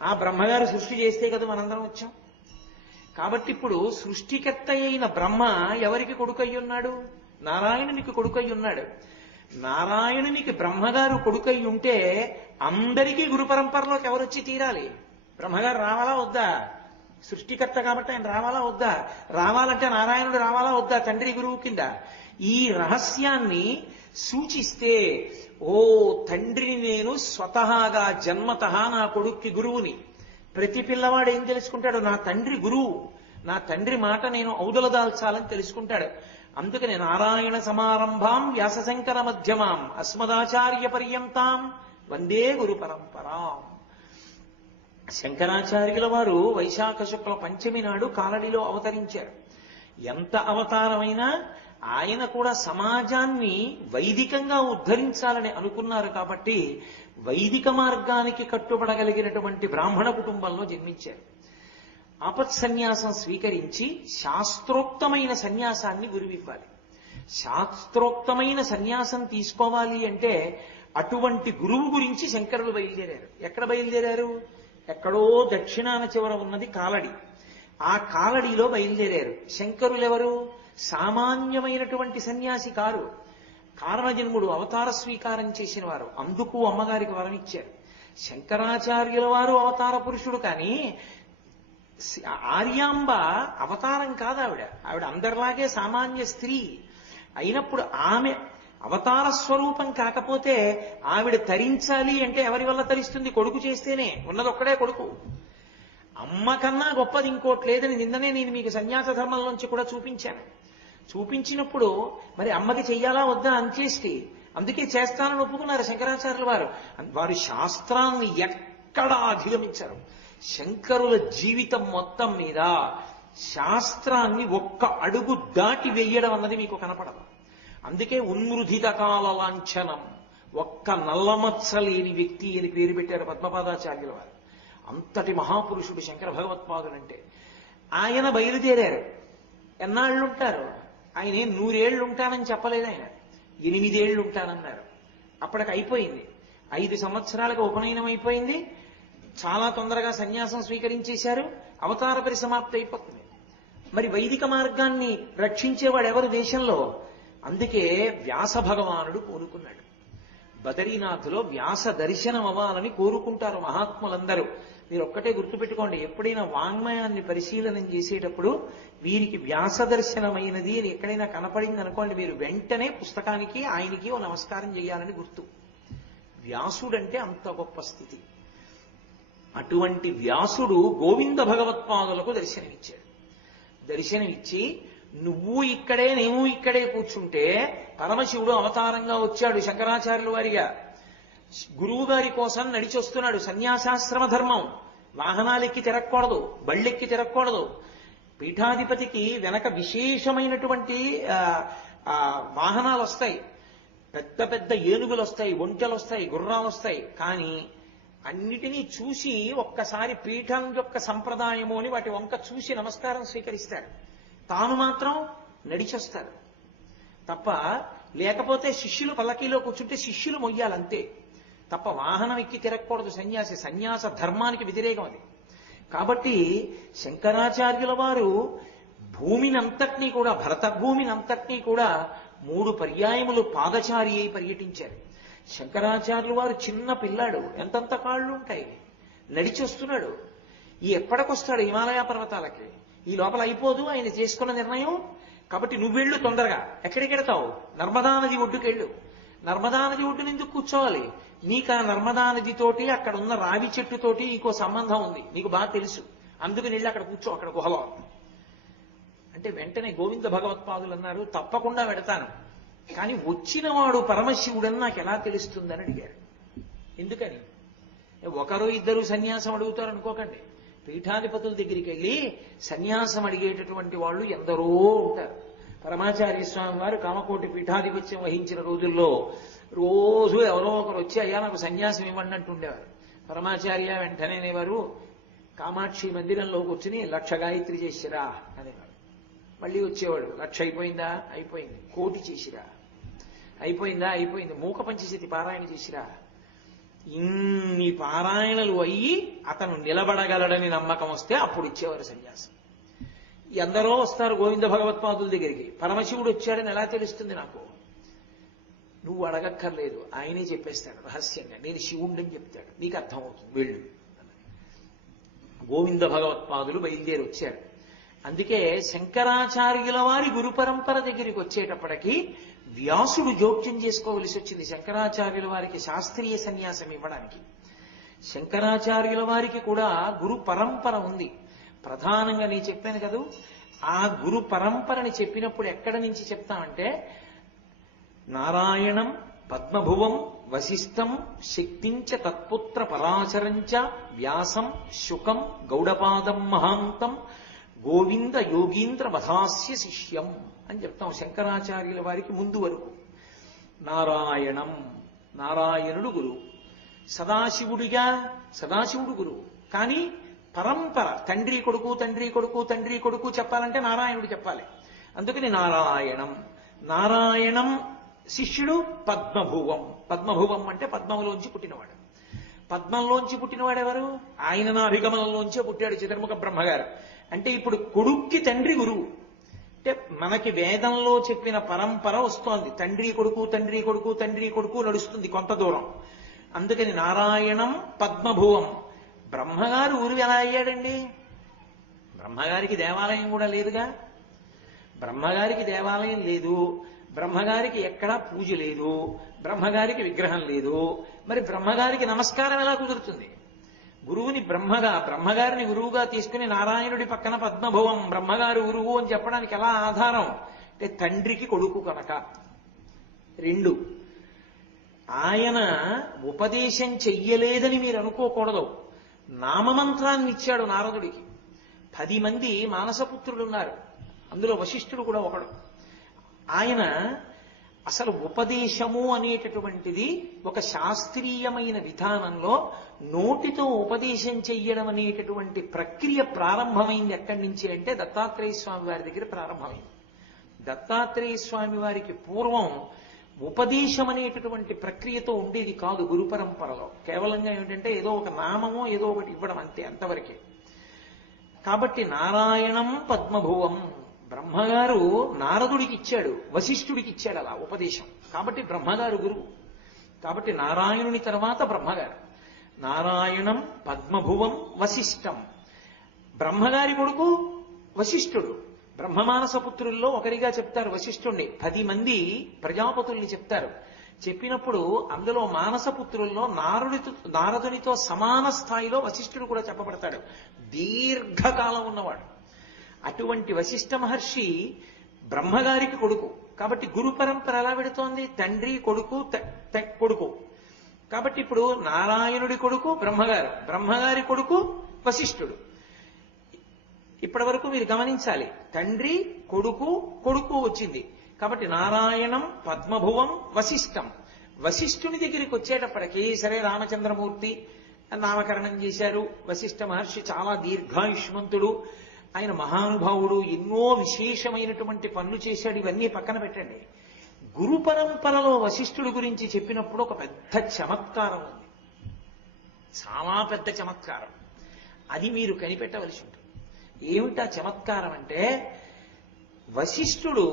ఆ బ్రహ్మగారు సృష్టి చేస్తే కదా మనందరం వచ్చాం. కాబట్టి ఇప్పుడు సృష్టికర్త అయిన బ్రహ్మ ఎవరికి కొడుకయ్యి ఉన్నాడు? నారాయణునికి కొడుకయ్యి ఉన్నాడు. నారాయణునికి బ్రహ్మగారు కొడుకయ్యి ఉంటే అందరికీ గురు పరంపరలోకి ఎవరొచ్చి తీరాలి? బ్రహ్మగారు రావాలా వద్దా? సృష్టికర్త కాబట్టి ఆయన రావాలా వద్దా? రావాలంటే నారాయణుడు రావాలా వద్దా తండ్రి గురువు కింద? ఈ రహస్యాన్ని సూచిస్తే, ఓ తండ్రిని నేను స్వతహాగా జన్మతః నా కొడుక్కి గురువుని. ప్రతి పిల్లవాడు ఏం తెలుసుకుంటాడు? నా తండ్రి గురువు, నా తండ్రి మాట నేను ఔదలదాల్చాలని తెలుసుకుంటాడు. అందుకని నారాయణ సమారంభాం వ్యాసశంకర మధ్యమాం అస్మదాచార్య పర్యంతాం వందే గురు పరంపరాం. శంకరాచార్యుల వారు వైశాఖ శుక్ల పంచమి నాడు కాలడిలో అవతరించారు. ఎంత అవతారమైనా ఆయన కూడా సమాజాన్ని వైదికంగా ఉద్ధరించాలని అనుకున్నారు. కాబట్టి వైదిక మార్గానికి కట్టుబడగలిగినటువంటి బ్రాహ్మణ కుటుంబంలో జన్మించారు. ఆపత్సన్యాసం స్వీకరించి శాస్త్రోక్తమైన సన్యాసాన్ని గురువివ్వాలి. శాస్త్రోక్తమైన సన్యాసం తీసుకోవాలి అంటే అటువంటి గురువు గురించి శంకరులు బయలుదేరారు. ఎక్కడ బయలుదేరారు? ఎక్కడో దక్షిణాన చివర ఉన్నది కాలడి. ఆ కాలడిలో బయలుదేరారు. శంకరులు ఎవరు? సామాన్యమైనటువంటి సన్యాసి కారు. కారణజన్ముడు, అవతార స్వీకారం చేసిన వారు. అందుకు అమ్మగారికి వరం ఇచ్చారు. శంకరాచార్యుల వారు అవతార పురుషుడు, కానీ ఆర్యాంబ అవతారం కాదు. ఆవిడ అందరిలాగే సామాన్య స్త్రీ అయినప్పుడు ఆమె అవతార స్వరూపం కాకపోతే ఆవిడ తరించాలి అంటే ఎవరి వల్ల తరిస్తుంది? కొడుకు చేస్తేనే. ఉన్నది ఒక్కడే కొడుకు. అమ్మ కన్నా గొప్పది ఇంకోటి లేదని నిన్ననే నేను మీకు సన్యాస ధర్మంలోంచి కూడా చూపించాను. చూపించినప్పుడు మరి అమ్మకి చెయ్యాలా వద్దా అంత్యేష్టి. అందుకే చేస్తానని ఒప్పుకున్నారు శంకరాచార్యుల వారు. వారి శాస్త్రాన్ని ఎక్కడా అధిగమించరు. శంకరుల జీవితం మొత్తం మీద శాస్త్రాన్ని ఒక్క అడుగు దాటి వెయ్యడం అన్నది మీకు కనపడదు. అందుకే ఉన్మృధిత కాల లాంఛనం, ఒక్క నల్లమత్సలేని వ్యక్తి అని పేరు పెట్టారు పద్మపాదాచార్యుల వారు. అంతటి మహాపురుషుడు శంకర భగవత్పాదులంటే. ఆయన బయలుదేరారు. ఎన్నాళ్ళుంటారు? ఆయన 100 ఏళ్ళు ఉంటానని చెప్పలేదు. ఆయన 8 ఏళ్ళు ఉంటానన్నారు. అప్పటికి అయిపోయింది. 5 సంవత్సరాలకు ఉపనయనం అయిపోయింది. చాలా తొందరగా సన్యాసం స్వీకరించేశారు. అవతార పరిసమాప్తి అయిపోతుంది. మరి వైదిక మార్గాన్ని రక్షించేవాడు ఎవరు దేశంలో? అందుకే వ్యాస భగవానుడు కోరుకున్నాడు. బదరీనాథులో వ్యాస దర్శనం అవ్వాలని కోరుకుంటారు మహాత్ములందరూ. మీరు ఒక్కటే గుర్తుపెట్టుకోండి, ఎప్పుడైనా వాంగ్మయాన్ని పరిశీలనం చేసేటప్పుడు వీరికి వ్యాస దర్శనమైనది అని ఎక్కడైనా కనపడింది అనుకోండి, మీరు వెంటనే పుస్తకానికి ఆయనకి ఓ నమస్కారం చేయాలని గుర్తు. వ్యాసుడంటే అంత గొప్ప స్థితి. అటువంటి వ్యాసుడు గోవింద భగవత్పాదులకు దర్శనమిచ్చాడు. దర్శనమిచ్చి, నువ్వు ఇక్కడే నేను ఇక్కడే కూర్చుంటే పరమశివుడు అవతారంగా వచ్చాడు శంకరాచార్యుల వారిగా. గురువు గారి కోసం నడిచొస్తున్నాడు. సన్యాసాశ్రమ ధర్మం. వాహనాలెక్కి తిరగకూడదు, బళ్ళెక్కి తిరగకూడదు. పీఠాధిపతికి వెనక విశేషమైనటువంటి వాహనాలు వస్తాయి. పెద్ద పెద్ద ఏనుగులు వస్తాయి, ఒంటెలు వస్తాయి, గుర్రాలు వస్తాయి. కానీ అన్నిటినీ చూసి ఒక్కసారి పీఠం యొక్క సంప్రదాయము అని వాటి వంక చూసి నమస్కారం స్వీకరిస్తాడు. తాను మాత్రం నడిచొస్తాడు తప్ప. లేకపోతే శిష్యులు పల్లకీలో కూర్చుంటే శిష్యులు మొయ్యాలంతే తప్ప వాహనం ఎక్కి తిరగకూడదు సన్యాసి. సన్యాస ధర్మానికి వ్యతిరేకం అది. కాబట్టి శంకరాచార్యుల వారు భూమినంతటినీ కూడా, భరత భూమినంతటినీ కూడా 3 పర్యాయములు పాదచారి అయి పర్యటించారు. శంకరాచార్యుల వారు చిన్న పిల్లాడు, ఎంతంత కాళ్ళు ఉంటాయి, నడిచొస్తున్నాడు. ఎప్పటికొస్తాడు హిమాలయ పర్వతాలకి? ఈ లోపల అయిపోదు ఆయన చేసుకున్న నిర్ణయం. కాబట్టి నువ్వెళ్ళు తొందరగా. ఎక్కడికి వెడతావు? నర్మదా నది ఒడ్డుకెళ్ళు. నర్మదా నది ఒడ్డున ఎందుకు కూర్చోవాలి? నీకు ఆ నర్మదా నదితోటి అక్కడ ఉన్న రావి చెట్టుతోటి ఇంకో సంబంధం ఉంది, నీకు బాగా తెలుసు. అందుకని వెళ్ళి అక్కడ కూర్చో, అక్కడ గుహలో అంటే. వెంటనే గోవింద భగవత్పాదులు అన్నారు, తప్పకుండా వెడతాను, కానీ వచ్చినవాడు పరమశివుడని నాకు ఎలా తెలుస్తుందని అడిగారు. ఎందుకని? 1-2 సన్యాసం అడుగుతారు అనుకోకండి. పీఠాధిపతుల దగ్గరికి వెళ్ళి సన్యాసం అడిగేటటువంటి వాళ్ళు ఎందరో ఉంటారు. పరమాచార్య స్వామి వారు కామకోటి పీఠాధిపత్యం వహించిన రోజుల్లో రోజు ఎవరో ఒకరు వచ్చి, అయ్యా నాకు సన్యాసం ఇవ్వండి అంటుండేవారు. పరమాచార్య వెంటనే అనేవారు, కామాక్షి మందిరంలో కూర్చుని 1,00,000 గాయత్రి చేసిరా అనేవారు. మళ్ళీ వచ్చేవాడు, 1,00,000 అయిపోయిందా? అయిపోయింది. 1,00,000 చేసిరా? అయిపోయిందా? అయిపోయింది. మూక పంచశతి పారాయణ చేసిరా? ఇన్ని పారాయణలు అయ్యి అతను నిలబడగలడని నమ్మకం వస్తే అప్పుడు ఇచ్చేవారు సన్యాసం. ఎందరో వస్తారు గోవింద భగవత్పాదుల దగ్గరికి. పరమశివుడు వచ్చాడని ఎలా తెలుస్తుంది నాకు? నువ్వు అడగక్కర్లేదు, ఆయనే చెప్పేస్తాడు రహస్యంగా. నేను శివుణ్ణని చెప్తాడు, నీకు అర్థమవుతుంది, వెళ్ళు. గోవింద భగవత్పాదులు బయలుదేరి వచ్చారు. అందుకే శంకరాచార్యుల వారి గురు పరంపర దగ్గరికి వచ్చేటప్పటికి వ్యాసుడు జోక్యం చేసుకోవలసి వచ్చింది శంకరాచార్యుల వారికి శాస్త్రీయ సన్యాసం ఇవ్వడానికి. శంకరాచార్యుల వారికి కూడా గురు పరంపర ఉంది. ప్రధానంగా నేను చెప్పాను కదా, ఆ గురు పరంపరని చెప్పినప్పుడు ఎక్కడి నుంచి చెప్తామంటే నారాయణం పద్మభువం వశిష్టం శక్తించ తత్పుత్ర పరాశరంచ వ్యాసం శుకం గౌడపాదం మహాంతం గోవింద యోగీంద్ర వధాస్య శిష్యం అని చెప్తాం శంకరాచార్యుల వారికి ముందు వరకు. నారాయణం, నారాయణుడు గురువు. సదాశివుడిగా సదాశివుడు గురువు. కానీ పరంపర తండ్రి కొడుకు తండ్రి కొడుకు తండ్రి కొడుకు చెప్పాలంటే నారాయణుడు చెప్పాలి. అందుకని నారాయణం. నారాయణం శిష్యుడు పద్మభువం. పద్మభువం అంటే పద్మములోంచి పుట్టినవాడు. పద్మంలోంచి పుట్టినవాడు ఎవరు? ఆయన నా అభిగమనంలోంచే పుట్టాడు చతుర్ముఖ బ్రహ్మగారు. అంటే ఇప్పుడు కొడుక్కి తండ్రి గురువు. అంటే మనకి వేదంలో చెప్పిన పరంపర వస్తోంది. తండ్రి కొడుకు తండ్రి కొడుకు తండ్రి కొడుకు నడుస్తుంది కొంత దూరం. అందుకని నారాయణం పద్మభువం. బ్రహ్మగారు ఊరు ఎలా అయ్యాడండి? బ్రహ్మగారికి దేవాలయం కూడా లేదుగా. బ్రహ్మగారికి దేవాలయం లేదు, బ్రహ్మగారికి ఎక్కడా పూజ లేదు, బ్రహ్మగారికి విగ్రహం లేదు. మరి బ్రహ్మగారికి నమస్కారం ఎలా కుదురుతుంది? గురువుని బ్రహ్మగారిని గురువుగా తీసుకుని నారాయణుడి పక్కన పద్మభువం బ్రహ్మగారు గురువు అని చెప్పడానికి ఎలా ఆధారం? అంటే తండ్రికి కొడుకు కనుక. 2, ఆయన ఉపదేశం చెయ్యలేదని మీరు అనుకోకూడదు. నామమంత్రాన్ని ఇచ్చాడు నారదుడికి. 10 మంది మానసపుత్రులు ఉన్నారు, అందులో వశిష్ఠుడు కూడా ఒకడు. ఆయన అసలు ఉపదేశము అనేటటువంటిది ఒక శాస్త్రీయమైన విధానంలో నోటితో ఉపదేశం చెయ్యడం అనేటటువంటి ప్రక్రియ ప్రారంభమైంది ఎక్కడి నుంచి అంటే దత్తాత్రేయ స్వామి వారి దగ్గర ప్రారంభమైంది. దత్తాత్రేయ స్వామి వారికి పూర్వం ఉపదేశం అనేటటువంటి ప్రక్రియతో ఉండేది కాదు గురు పరంపరలో. కేవలంగా ఏమిటంటే ఏదో ఒక నామమో ఏదో ఒకటి ఇవ్వడం అంతే, అంతవరకే. కాబట్టి నారాయణం పద్మభువం బ్రహ్మగారు నారదుడికి ఇచ్చాడు, వశిష్ఠుడికి ఇచ్చాడు అలా ఉపదేశం. కాబట్టి బ్రహ్మగారు గురువు. కాబట్టి నారాయణుని తర్వాత బ్రహ్మగారు. నారాయణం పద్మభువం వశిష్టం. బ్రహ్మగారి కొడుకు వశిష్ఠుడు. బ్రహ్మమానస పుత్రుల్లో ఒకరిగా చెప్తారు వశిష్ఠుణ్ణి. 10 మంది ప్రజాపతుల్ని చెప్తారు. చెప్పినప్పుడు అందులో మానసపుత్రుల్లో నారదునితో సమాన స్థాయిలో వశిష్ఠుడు కూడా చెప్పబడతాడు. దీర్ఘకాలం ఉన్నవాడు. అటువంటి వశిష్ఠ మహర్షి బ్రహ్మగారికి కొడుకు. కాబట్టి గురు పరంపర ఎలా పెడుతోంది? తండ్రి కొడుకు కొడుకు. కాబట్టి ఇప్పుడు నారాయణుడి కొడుకు బ్రహ్మగారు, బ్రహ్మగారి కొడుకు వశిష్ఠుడు. ఇప్పటి వరకు మీరు గమనించాలి, తండ్రి కొడుకు కొడుకు వచ్చింది. కాబట్టి నారాయణం పద్మభువం వశిష్టం. వశిష్ఠుని దగ్గరికి వచ్చేటప్పటికీ సరే రామచంద్రమూర్తి నామకరణం చేశారు. వశిష్ఠ మహర్షి చాలా దీర్ఘాయుష్మంతుడు, ఆయన మహానుభావుడు, ఎన్నో విశేషమైనటువంటి పనులు చేశాడు. ఇవన్నీ పక్కన పెట్టండి. గురు పరంపరలో వశిష్ఠుడి గురించి చెప్పినప్పుడు ఒక పెద్ద చమత్కారం ఉంది, చాలా పెద్ద చమత్కారం. అది మీరు కనిపెట్టవలసి ఉంటుంది. ఏమిటా చమత్కారం అంటే, వశిష్ఠుడు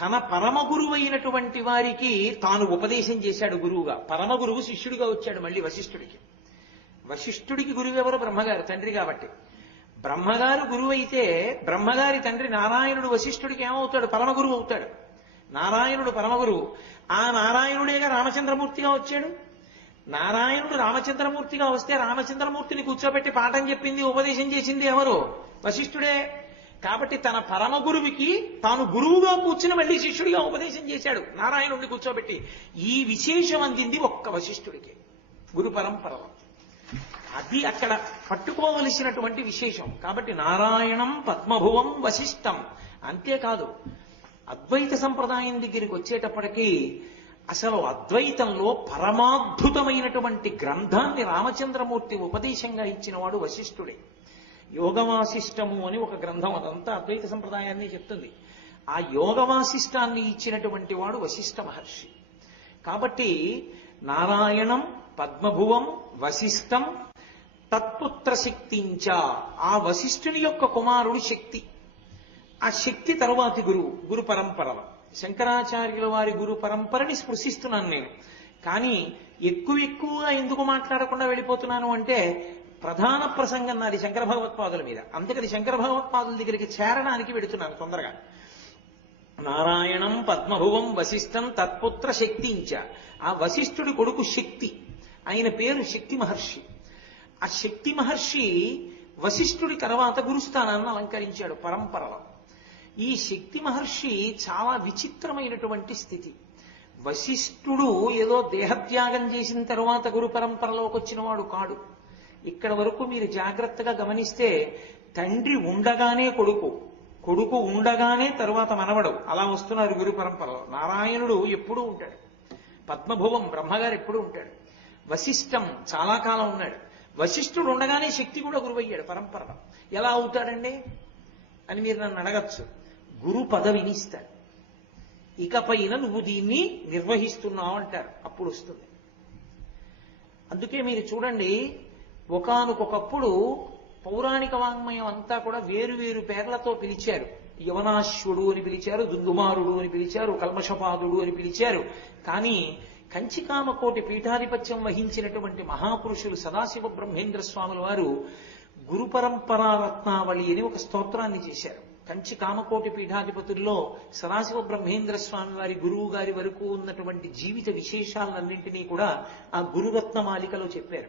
తన పరమ గురువైనటువంటి వారికి తాను ఉపదేశం చేశాడు గురువుగా. పరమ గురువు శిష్యుడిగా వచ్చాడు మళ్ళీ వశిష్ఠుడికి. వశిష్ఠుడికి గురువు ఎవరు? బ్రహ్మగారు, తండ్రి కాబట్టి. బ్రహ్మగారు గురువు అయితే బ్రహ్మగారి తండ్రి నారాయణుడు వశిష్ఠుడికి ఏమవుతాడు? పరమ గురువు అవుతాడు. నారాయణుడు పరమ గురువు. ఆ నారాయణుడేగా రామచంద్రమూర్తిగా వచ్చాడు. నారాయణుడు రామచంద్రమూర్తిగా వస్తే రామచంద్రమూర్తిని కూర్చోబెట్టి పాఠం చెప్పింది, ఉపదేశం చేసింది ఎవరు? వశిష్ఠుడే. కాబట్టి తన పరమ గురువుకి తాను గురువుగా కూర్చుని మళ్ళీ శిష్యుడిగా ఉపదేశం చేశాడు నారాయణుడిని కూర్చోబెట్టి. ఈ విశేషం అందింది ఒక్క వశిష్ఠుడికి గురు పరంపరలో. అది అక్కడ పట్టుకోవలసినటువంటి విశేషం. కాబట్టి నారాయణం పద్మభువం వశిష్టం. అంతేకాదు, అద్వైత సంప్రదాయం దగ్గరికి వచ్చేటప్పటికీ అసలు అద్వైతంలో పరమాద్భుతమైనటువంటి గ్రంథాన్ని రామచంద్రమూర్తి ఉపదేశంగా ఇచ్చినవాడు వశిష్ఠుడే. యోగవాసిష్టము అని ఒక గ్రంథం, అదంతా అద్వైత సంప్రదాయాన్ని చెప్తుంది. ఆ యోగవాసిష్టాన్ని ఇచ్చినటువంటి వాడు వశిష్ఠ మహర్షి. కాబట్టి నారాయణం పద్మభువం వశిష్టం తత్పుత్ర శక్తించ. ఆ వశిష్ఠుని యొక్క కుమారుడు శక్తి. ఆ శక్తి తరువాతి గురు పరంపరలో శంకరాచార్యుల వారి గురు పరంపరని స్పృశిస్తున్నాను నేను. కానీ ఎక్కువగా ఎందుకు మాట్లాడకుండా వెళ్ళిపోతున్నాను అంటే, ప్రధాన ప్రసంగం నాది శంకర భగవత్పాదుల మీద. అందుకని శంకర భగవత్పాదుల దగ్గరికి చేరడానికి వెడుతున్నాను తొందరగా. నారాయణం పద్మభువం వశిష్టం తత్పుత్ర శక్తించ. ఆ వశిష్ఠుడి కొడుకు శక్తి, ఆయన పేరు శక్తి మహర్షి. ఆ శక్తి మహర్షి వశిష్ఠుడి తర్వాత గురుస్థానాన్ని అలంకరించాడు పరంపరలో. ఈ శక్తి మహర్షి చాలా విచిత్రమైనటువంటి స్థితి. వశిష్ఠుడు ఏదో దేహత్యాగం చేసిన తర్వాత గురు పరంపరలోకి వచ్చిన వాడు కాడు. ఇక్కడ వరకు మీరు జాగ్రత్తగా గమనిస్తే, తండ్రి ఉండగానే కొడుకు, కొడుకు ఉండగానే తరువాత మనవడు, అలా వస్తున్నారు గురు పరంపరలో. నారాయణుడు ఎప్పుడూ ఉంటాడు, పద్మభువం బ్రహ్మగారు ఎప్పుడూ ఉంటాడు, వశిష్టం చాలా కాలం ఉన్నాడు. వశిష్ఠుడు ఉండగానే శక్తి కూడా గురువయ్యాడు పరంపరలో. ఎలా అవుతాడండి అని మీరు నన్ను అడగచ్చు. గురు పదవిని ఇస్తాడు. ఇకపైన నువ్వు దీన్ని నిర్వహిస్తున్నావు అంటారు, అప్పుడు వస్తుంది. అందుకే మీరు చూడండి, ఒకానొకప్పుడు పౌరాణిక వాంగ్మయం అంతా కూడా వేరు వేరు పేర్లతో పిలిచారు. యవనాశ్వుడు అని పిలిచారు, దుందుమారుడు అని పిలిచారు, కల్మషపాదుడు అని పిలిచారు. కానీ కంచికామకోటి పీఠాధిపత్యం వహించినటువంటి మహాపురుషులు సదాశివ బ్రహ్మేంద్ర స్వాముల వారు గురు పరంపరా రత్నావళి అని ఒక స్తోత్రాన్ని చేశారు. కంచి కామకోటి పీఠాధిపతుల్లో సదాశివ బ్రహ్మేంద్ర స్వామి వారి గురువు గారి వరకు ఉన్నటువంటి జీవిత విశేషాలన్నింటినీ కూడా ఆ గురురత్నమాలికలో చెప్పారు.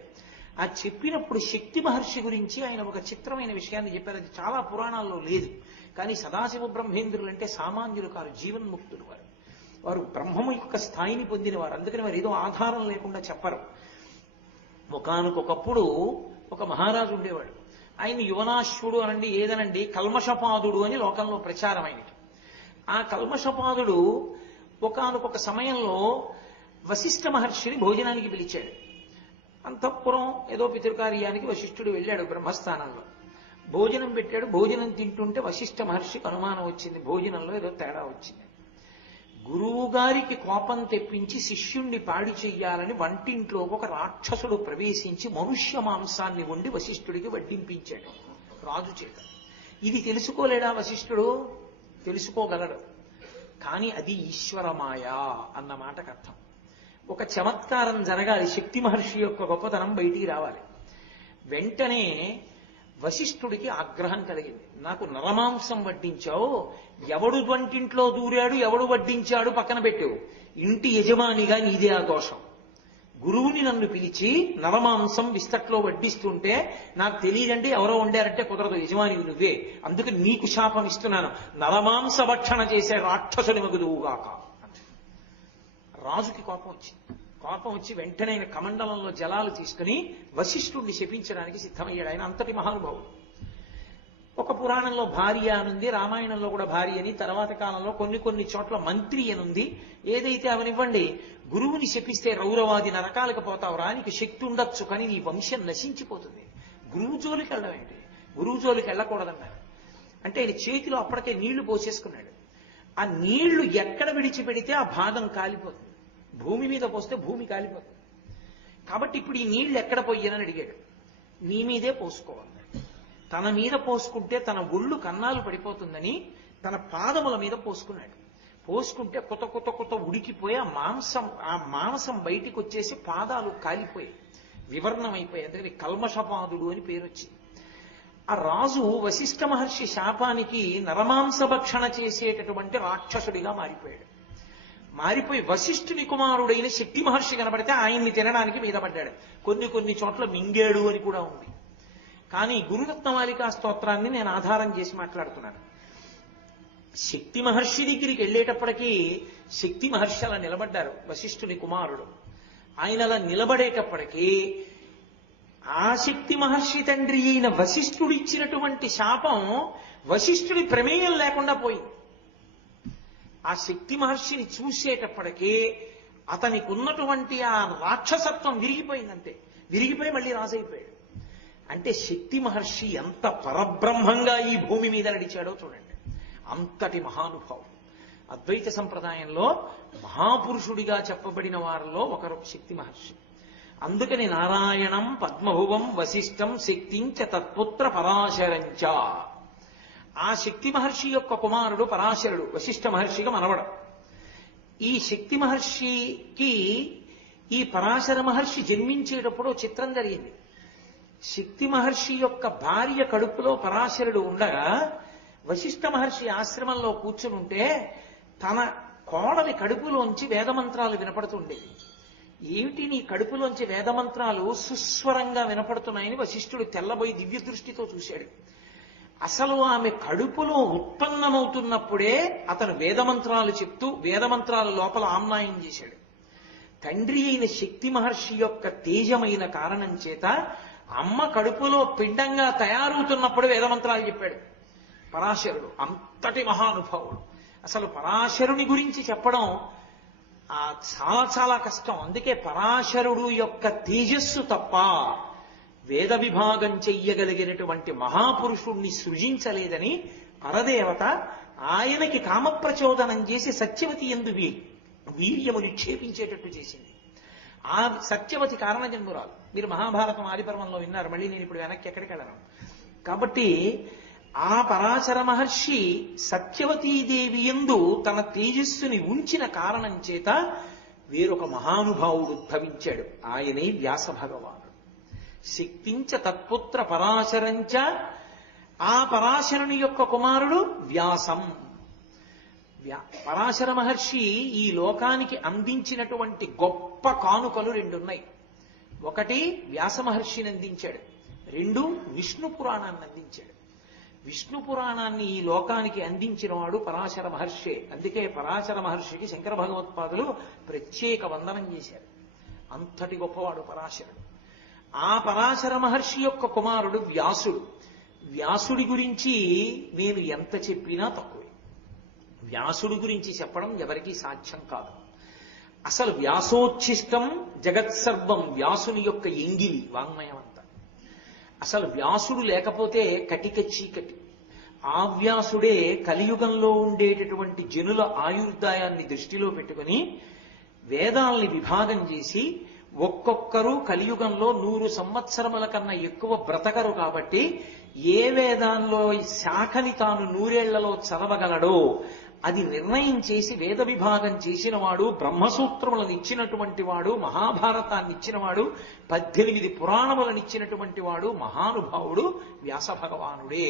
ఆ చెప్పినప్పుడు శక్తి మహర్షి గురించి ఆయన ఒక చిత్రమైన విషయాన్ని చెప్పారు. అది చాలా పురాణాల్లో లేదు. కానీ సదాశివ బ్రహ్మేంద్రులు అంటే సామాన్యులు కారు, జీవన్ముక్తులు వారు. వారు బ్రహ్మము యొక్క స్థాయిని పొందినవారు. అందుకని వారు ఏదో ఆధారం లేకుండా చెప్పరు. ఒకానొకప్పుడు ఒక మహారాజు ఉండేవాడు. ఆయన యువనాశ్వుడు అనండి, ఏదనండి, కల్మషపాదుడు అని లోకంలో ప్రచారం ఆయనకి. ఆ కల్మషపాదుడు ఒకానొక సమయంలో వశిష్ఠ మహర్షిని భోజనానికి పిలిచాడు. అంతఃపురం ఏదో పితృకార్యానికి వశిష్ఠుడు వెళ్ళాడు బ్రహ్మస్థానంలో. భోజనం పెట్టాడు. భోజనం తింటుంటే వశిష్ఠ మహర్షికి అనుమానం వచ్చింది, భోజనంలో ఏదో తేడా వచ్చింది. గురువు గారికి కోపం తెప్పించి శిష్యుణ్ణి పాడి చెయ్యాలని వంటింట్లో ఒక రాక్షసుడు ప్రవేశించి మనుష్య మాంసాన్ని వండి వశిష్ఠుడికి వడ్డింపించాడు రాజు చేత. ఇది తెలుసుకోలేడా వశిష్ఠుడు? తెలుసుకోగలడు. కానీ అది ఈశ్వరమాయ అన్న మాటకు అర్థం. ఒక చమత్కారం జరగాలి, శక్తి మహర్షి యొక్క గొప్పతనం బయటికి రావాలి. వెంటనే వశిష్ఠుడికి ఆగ్రహం కలిగింది. నాకు నరమాంసం వడ్డించావు, ఎవడు వంటింట్లో దూరాడు, ఎవడు వడ్డించాడు పక్కన పెట్టావు, ఇంటి యజమానిగా నీదే ఆ దోషం. గురువుని నన్ను పిలిచి నరమాంసం విస్తట్లో వడ్డిస్తుంటే నాకు తెలియదండి, ఎవరో వండారంటే కుదరదు, యజమాని నువ్వే, అందుకు నీకు శాపం ఇస్తున్నాను, నరమాంస భక్షణ చేసే రాక్షసుని మగుదువుగాక. రాజుకి కోపం వచ్చింది. కోపం వచ్చి వెంటనే ఆయన కమండలంలో జలాలు తీసుకుని వశిష్ఠుడిని శపించడానికి సిద్ధమయ్యాడు. ఆయన అంతటి మహానుభావుడు. ఒక పురాణంలో భార్య అనుంది, రామాయణంలో కూడా భార్య అని, తర్వాత కాలంలో కొన్ని చోట్ల మంత్రి అనుంది. ఏదైతే అవనివ్వండి, గురువుని శపిస్తే రౌరవాది నరకాలకు పోతావు రా, నీకు శక్తి ఉండొచ్చు కానీ నీ వంశం నశించిపోతుంది. గురువు జోలికి వెళ్ళవేంటి? గురువు జోలికి వెళ్ళకూడదన్నారు. అంటే ఆయన చేతిలో అప్పటికే నీళ్లు పోసేసుకున్నాడు. ఆ నీళ్లు ఎక్కడ విడిచిపెడితే ఆ భాగం కాలిపోతుంది. భూమి మీద పోస్తే భూమి కాలిపోతుంది. కాబట్టి ఇప్పుడు ఈ నీళ్లు ఎక్కడ పోయానని అడిగాడు. నీ మీదే పోసుకోవాలి. తన మీద పోసుకుంటే తన ఒళ్ళు కన్నాలు పడిపోతుందని తన పాదముల మీద పోసుకున్నాడు. పోసుకుంటే కొత్త ఉడికిపోయి ఆ మాంసం బయటికి వచ్చేసి పాదాలు కాలిపోయాయి, వివర్ణమైపోయాయి. అందుకని కల్మషపాదుడు అని పేరు వచ్చింది. ఆ రాజు వశిష్ఠ మహర్షి శాపానికి నరమాంస భక్షణ చేసేటటువంటి రాక్షసుడిగా మారిపోయాడు. మారిపోయి వశిష్ఠుని కుమారుడైన శక్తి మహర్షి కనబడితే ఆయన్ని తినడానికి మీద పడ్డాడు. కొన్ని చోట్ల మింగేడు అని కూడా ఉంది. కానీ గురురత్నమాలికా స్తోత్రాన్ని నేను ఆధారం చేసి మాట్లాడుతున్నాను. శక్తి మహర్షి దగ్గరికి వెళ్ళేటప్పటికీ శక్తి మహర్షి అలా నిలబడ్డారు, వశిష్ఠుని కుమారుడు. ఆయన అలా నిలబడేటప్పటికీ ఆ శక్తి మహర్షి తండ్రి అయిన వశిష్ఠుడు ఇచ్చినటువంటి శాపం వశిష్ఠుడి ప్రమేయం లేకుండా పోయింది. ఆ శక్తి మహర్షిని చూసేటప్పటికీ అతనికి ఉన్నటువంటి ఆ రాక్షసత్వం విరిగిపోయిందంతే. విరిగిపోయి మళ్ళీ రాజైపోయాడు. అంటే శక్తి మహర్షి ఎంత పరబ్రహ్మంగా ఈ భూమి మీద నడిచాడో చూడండి. అంతటి మహానుభావుడు. అద్వైత సంప్రదాయంలో మహాపురుషుడిగా చెప్పబడిన వారిలో ఒకరు శక్తి మహర్షి. అందుకని నారాయణం పద్మభువం వశిష్టం శక్తించ తత్పుత్ర పరాశరంచ. ఆ శక్తి మహర్షి యొక్క కుమారుడు పరాశరుడు, వశిష్ఠ మహర్షిగా మనవడు. ఈ శక్తి మహర్షికి ఈ పరాశర మహర్షి జన్మించేటప్పుడు చిత్రం జరిగింది. శక్తి మహర్షి యొక్క భార్య కడుపులో పరాశరుడు ఉండగా వశిష్ఠ మహర్షి ఆశ్రమంలో కూర్చునుంటే తన కోడలి కడుపులోంచి వేదమంత్రాలు వినపడుతుండేవి. ఏమిటి నీ కడుపులోంచి వేదమంత్రాలు సుస్వరంగా వినపడుతున్నాయని వశిష్ఠుడు తెల్లబోయి దివ్య దృష్టితో చూశాడు. అసలు ఆమె కడుపులో ఉత్పన్నమవుతున్నప్పుడే అతను వేదమంత్రాలు చెప్తూ వేదమంత్రాల లోపల ఆమ్నాయం చేశాడు. తండ్రి అయిన శక్తి మహర్షి యొక్క తేజమైన కారణం చేత అమ్మ కడుపులో పిండంగా తయారవుతున్నప్పుడు వేదమంత్రాలు చెప్పాడు పరాశరుడు. అంతటి మహానుభావుడు. అసలు పరాశరుని గురించి చెప్పడం చాలా చాలా కష్టం. అందుకే పరాశరుడు యొక్క తేజస్సు తప్ప వేద విభాగం చెయ్యగలిగినటువంటి మహాపురుషుణ్ణి సృజించలేదని పరదేవత ఆయనకి కామప్రచోదనం చేసి సత్యవతి యందు వీర్యము నిక్షేపించేటట్టు చేసింది. ఆ సత్యవతి కారణ జన్మురాలు. మీరు మహాభారతం ఆదిపర్వంలో విన్నారు. మళ్ళీ నేను ఇప్పుడు వెనక్కి ఎక్కడికి వెళ్ళను. కాబట్టి ఆ పరాశర మహర్షి సత్యవతీదేవి యందు తన తేజస్సుని ఉంచిన కారణం చేత వేరొక మహానుభావుడు ఉద్భవించాడు. ఆయనే వ్యాస భగవానుడు. శక్తించ తత్పుత్ర పరాశరంచ. ఆ పరాశరుని యొక్క కుమారుడు వ్యాసం. పరాశర మహర్షి ఈ లోకానికి అందించినటువంటి గొప్ప కానుకలు రెండున్నాయి. ఒకటి వ్యాస మహర్షిని అందించాడు, రెండు విష్ణు పురాణాన్ని అందించాడు. విష్ణు పురాణాన్ని ఈ లోకానికి అందించిన వాడు పరాశర మహర్షే. అందుకే పరాశర మహర్షికి శంకర భగవత్పాదులు ప్రత్యేక వందనం చేశారు. అంతటి గొప్పవాడు పరాశరుడు. ఆ పరాశర మహర్షి యొక్క కుమారుడు వ్యాసుడు. వ్యాసుడి గురించి నేను ఎంత చెప్పినా తక్కువే. వ్యాసుడి గురించి చెప్పడం ఎవరికీ సాధ్యం కాదు. అసలు వ్యాసోచ్ఛిష్టం జగత్సర్వం, వ్యాసుని యొక్క ఎంగిలి వాంగ్మయం అంతా. అసలు వ్యాసుడు లేకపోతే కటిక చీకటి. ఆ వ్యాసుడే కలియుగంలో ఉండేటటువంటి జనుల ఆయుర్దాయాన్ని దృష్టిలో పెట్టుకుని వేదాల్ని విభాగం చేసి ఒక్కొక్కరు కలియుగంలో 100 సంవత్సరముల కన్నా ఎక్కువ బ్రతకరు. కాబట్టి ఏ వేదాల్లో శాఖని తాను 100 ఏళ్లలో చదవగలడో అది నిర్ణయం చేసి వేద విభాగం చేసిన వాడు, బ్రహ్మసూత్రములను ఇచ్చినటువంటి వాడు, మహాభారతాన్ని ఇచ్చినవాడు, 18 పురాణములను ఇచ్చినటువంటి వాడు మహానుభావుడు వ్యాస భగవానుడే.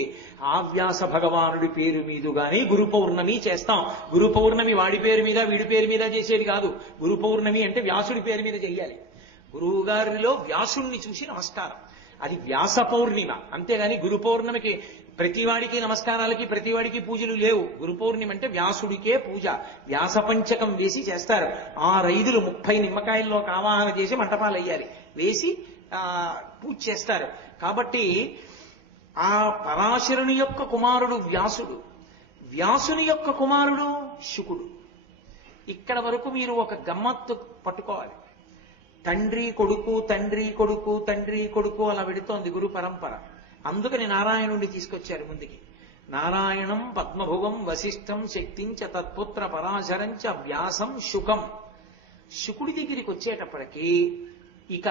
ఆ వ్యాస భగవానుడి పేరు మీదుగానే గురు పౌర్ణమి చేస్తాం. గురు పౌర్ణమి వాడి పేరు మీద వీడి పేరు మీద చేసేది కాదు. గురు పౌర్ణమి అంటే వ్యాసుడి పేరు మీద చెయ్యాలి. గురువు గారిలో వ్యాసుణ్ణి చూసి నమస్కారం. అది వ్యాస పౌర్ణిమ. అంతేగాని గురు పౌర్ణమికి ప్రతివాడికి నమస్కారాలకి ప్రతివాడికి పూజలు లేవు. గురు పౌర్ణిమ అంటే వ్యాసుడికే పూజ. వ్యాస పంచకం వేసి చేస్తారు. 6 30 నిమ్మకాయల్లో ఆవాహన చేసి మంటపాలు వేయాలి, వేసి పూజ చేస్తారు. కాబట్టి ఆ పరాశరుని యొక్క కుమారుడు వ్యాసుడు, వ్యాసుని యొక్క కుమారుడు శుకుడు. ఇక్కడ వరకు మీరు ఒక గమ్మత్తు పట్టుకోవాలి. తండ్రి కొడుకు తండ్రి కొడుకు తండ్రి కొడుకు అలా పెడుతోంది గురు పరంపర. అందుకని నారాయణుడిని తీసుకొచ్చారు ముందుకి. నారాయణం పద్మభువం వశిష్టం శక్తించ తత్పుత్ర పరాశరంచ వ్యాసం శుకం. శుకుడి దగ్గరికి వచ్చేటప్పటికి ఇక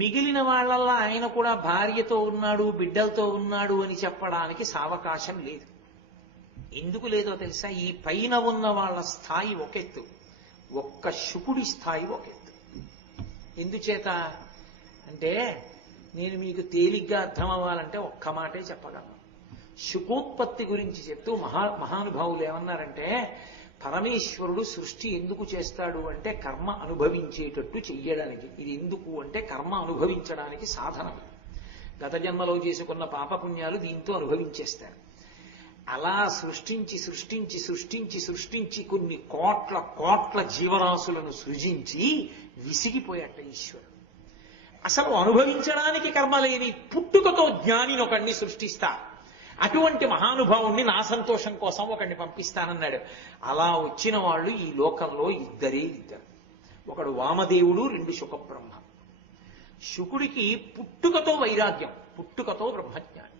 మిగిలిన వాళ్ళల్లా ఆయన కూడా భార్యతో ఉన్నాడు, బిడ్డలతో ఉన్నాడు అని చెప్పడానికి సావకాశం లేదు. ఎందుకు లేదో తెలుసా? ఈ పైన ఉన్న వాళ్ళ స్థాయి ఒకెత్తు, ఒక్క శుకుడి స్థాయి ఒకెత్తు. ఎందుచేత అంటే నేను మీకు తేలిగ్గా అర్థం అవ్వాలంటే ఒక్క మాటే చెప్పగలను. శుకోత్పత్తి గురించి చెప్తూ మహానుభావులు ఏమన్నారంటే, పరమేశ్వరుడు సృష్టి ఎందుకు చేస్తాడు అంటే కర్మ అనుభవించేటట్టు చెయ్యడానికి. ఇది ఎందుకు అంటే కర్మ అనుభవించడానికి సాధనం. గత జన్మలో చేసుకున్న పాపపుణ్యాలు దీంతో అనుభవించేస్తారు. అలా సృష్టించి సృష్టించి సృష్టించి సృష్టించి కొన్ని కోట్ల కోట్ల జీవరాశులను సృజించి విసిగిపోయాట ఈశ్వరుడు. అసలు అనుభవించడానికి కర్మ లేని పుట్టుకతో జ్ఞానిని ఒకడిని సృష్టిస్తా, అటువంటి మహానుభావుణ్ణి నా సంతోషం కోసం ఒకడిని పంపిస్తానన్నాడు. అలా వచ్చిన వాళ్ళు ఈ లోకంలో ఇద్దరు. ఒకడు వామదేవుడు, 2 శుకబ్రహ్మ. శుకుడికి పుట్టుకతో వైరాగ్యం, పుట్టుకతో బ్రహ్మజ్ఞానం.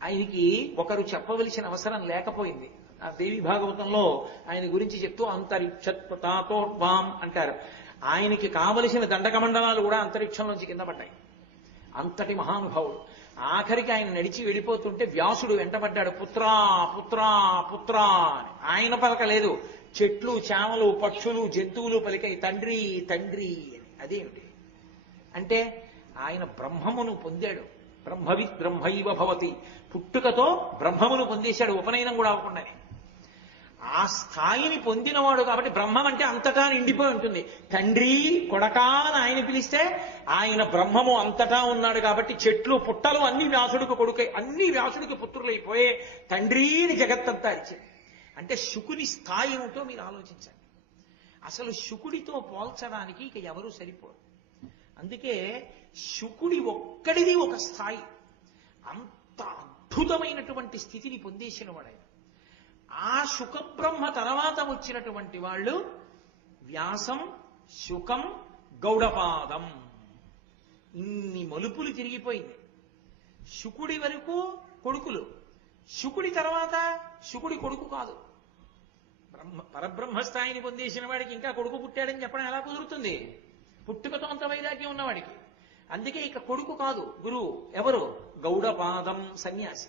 ఆయనకి ఒకరు చెప్పవలసిన అవసరం లేకపోయింది. ఆ దేవి భాగవతంలో ఆయన గురించి చెప్తూ అంతరిక్షత్తాతోర్వాం అంటారు. ఆయనకి కావలసిన దండకమండలాలు కూడా అంతరిక్షంలోంచి కింద పడ్డాయి. అంతటి మహానుభావుడు. ఆఖరికి ఆయన నడిచి వెళ్ళిపోతుంటే వ్యాసుడు వెంటబడ్డాడు. పుత్రా పుత్రా పుత్రా అని. ఆయన పలకలేదు, చెట్లు చేమలు పక్షులు జంతువులు పలికాయి తండ్రి తండ్రి అని. అదేమిటి అంటే ఆయన బ్రహ్మమును పొందాడు. బ్రహ్మవిత్ బ్రహ్మైవ భవతి, పుట్టుకతో బ్రహ్మమును పొందేశాడు, ఉపనయనం కూడా అవ్వకుండానే. ఆ స్థాయిని పొందినవాడు కాబట్టి బ్రహ్మం అంటే అంతటా నిండిపోయి ఉంటుంది. తండ్రి కొడకా అని ఆయన పిలిస్తే ఆయన బ్రహ్మము అంతటా ఉన్నాడు కాబట్టి చెట్లు పుట్టలు అన్ని వ్యాసుడికి కొడుకై, అన్ని వ్యాసుడికి పుత్రులైపోయే తండ్రిని జగత్తంతా ఇచ్చింది. అంటే శుకుని స్థాయి ఏమిటో మీరు ఆలోచించండి. అసలు శుకుడితో పోల్చడానికి ఇక ఎవరూ సరిపోరు. అందుకే శుకుడి ఒక్కడిది ఒక స్థాయి. అంత అద్భుతమైనటువంటి స్థితిని పొందేసిన వాడు. ఆ శుకబ్రహ్మ తర్వాత వచ్చినటువంటి వాళ్ళు వ్యాసం, శుకం, గౌడపాదం. ఇన్ని మలుపులు తిరిగిపోయింది. శుకుడి వరకు కొడుకులు, శుకుడి తర్వాత శుకుడి కొడుకు కాదు. పరబ్రహ్మ స్థాయిని పొందేసిన వాడికి ఇంకా కొడుకు పుట్టాడని చెప్పడం ఎలా కుదురుతుంది? పుట్టుకతో అంత వైరాగ్యం ఉన్నవాడికి. అందుకే ఇక కొడుకు కాదు గురువు. ఎవరు? గౌడపాదం సన్యాసి.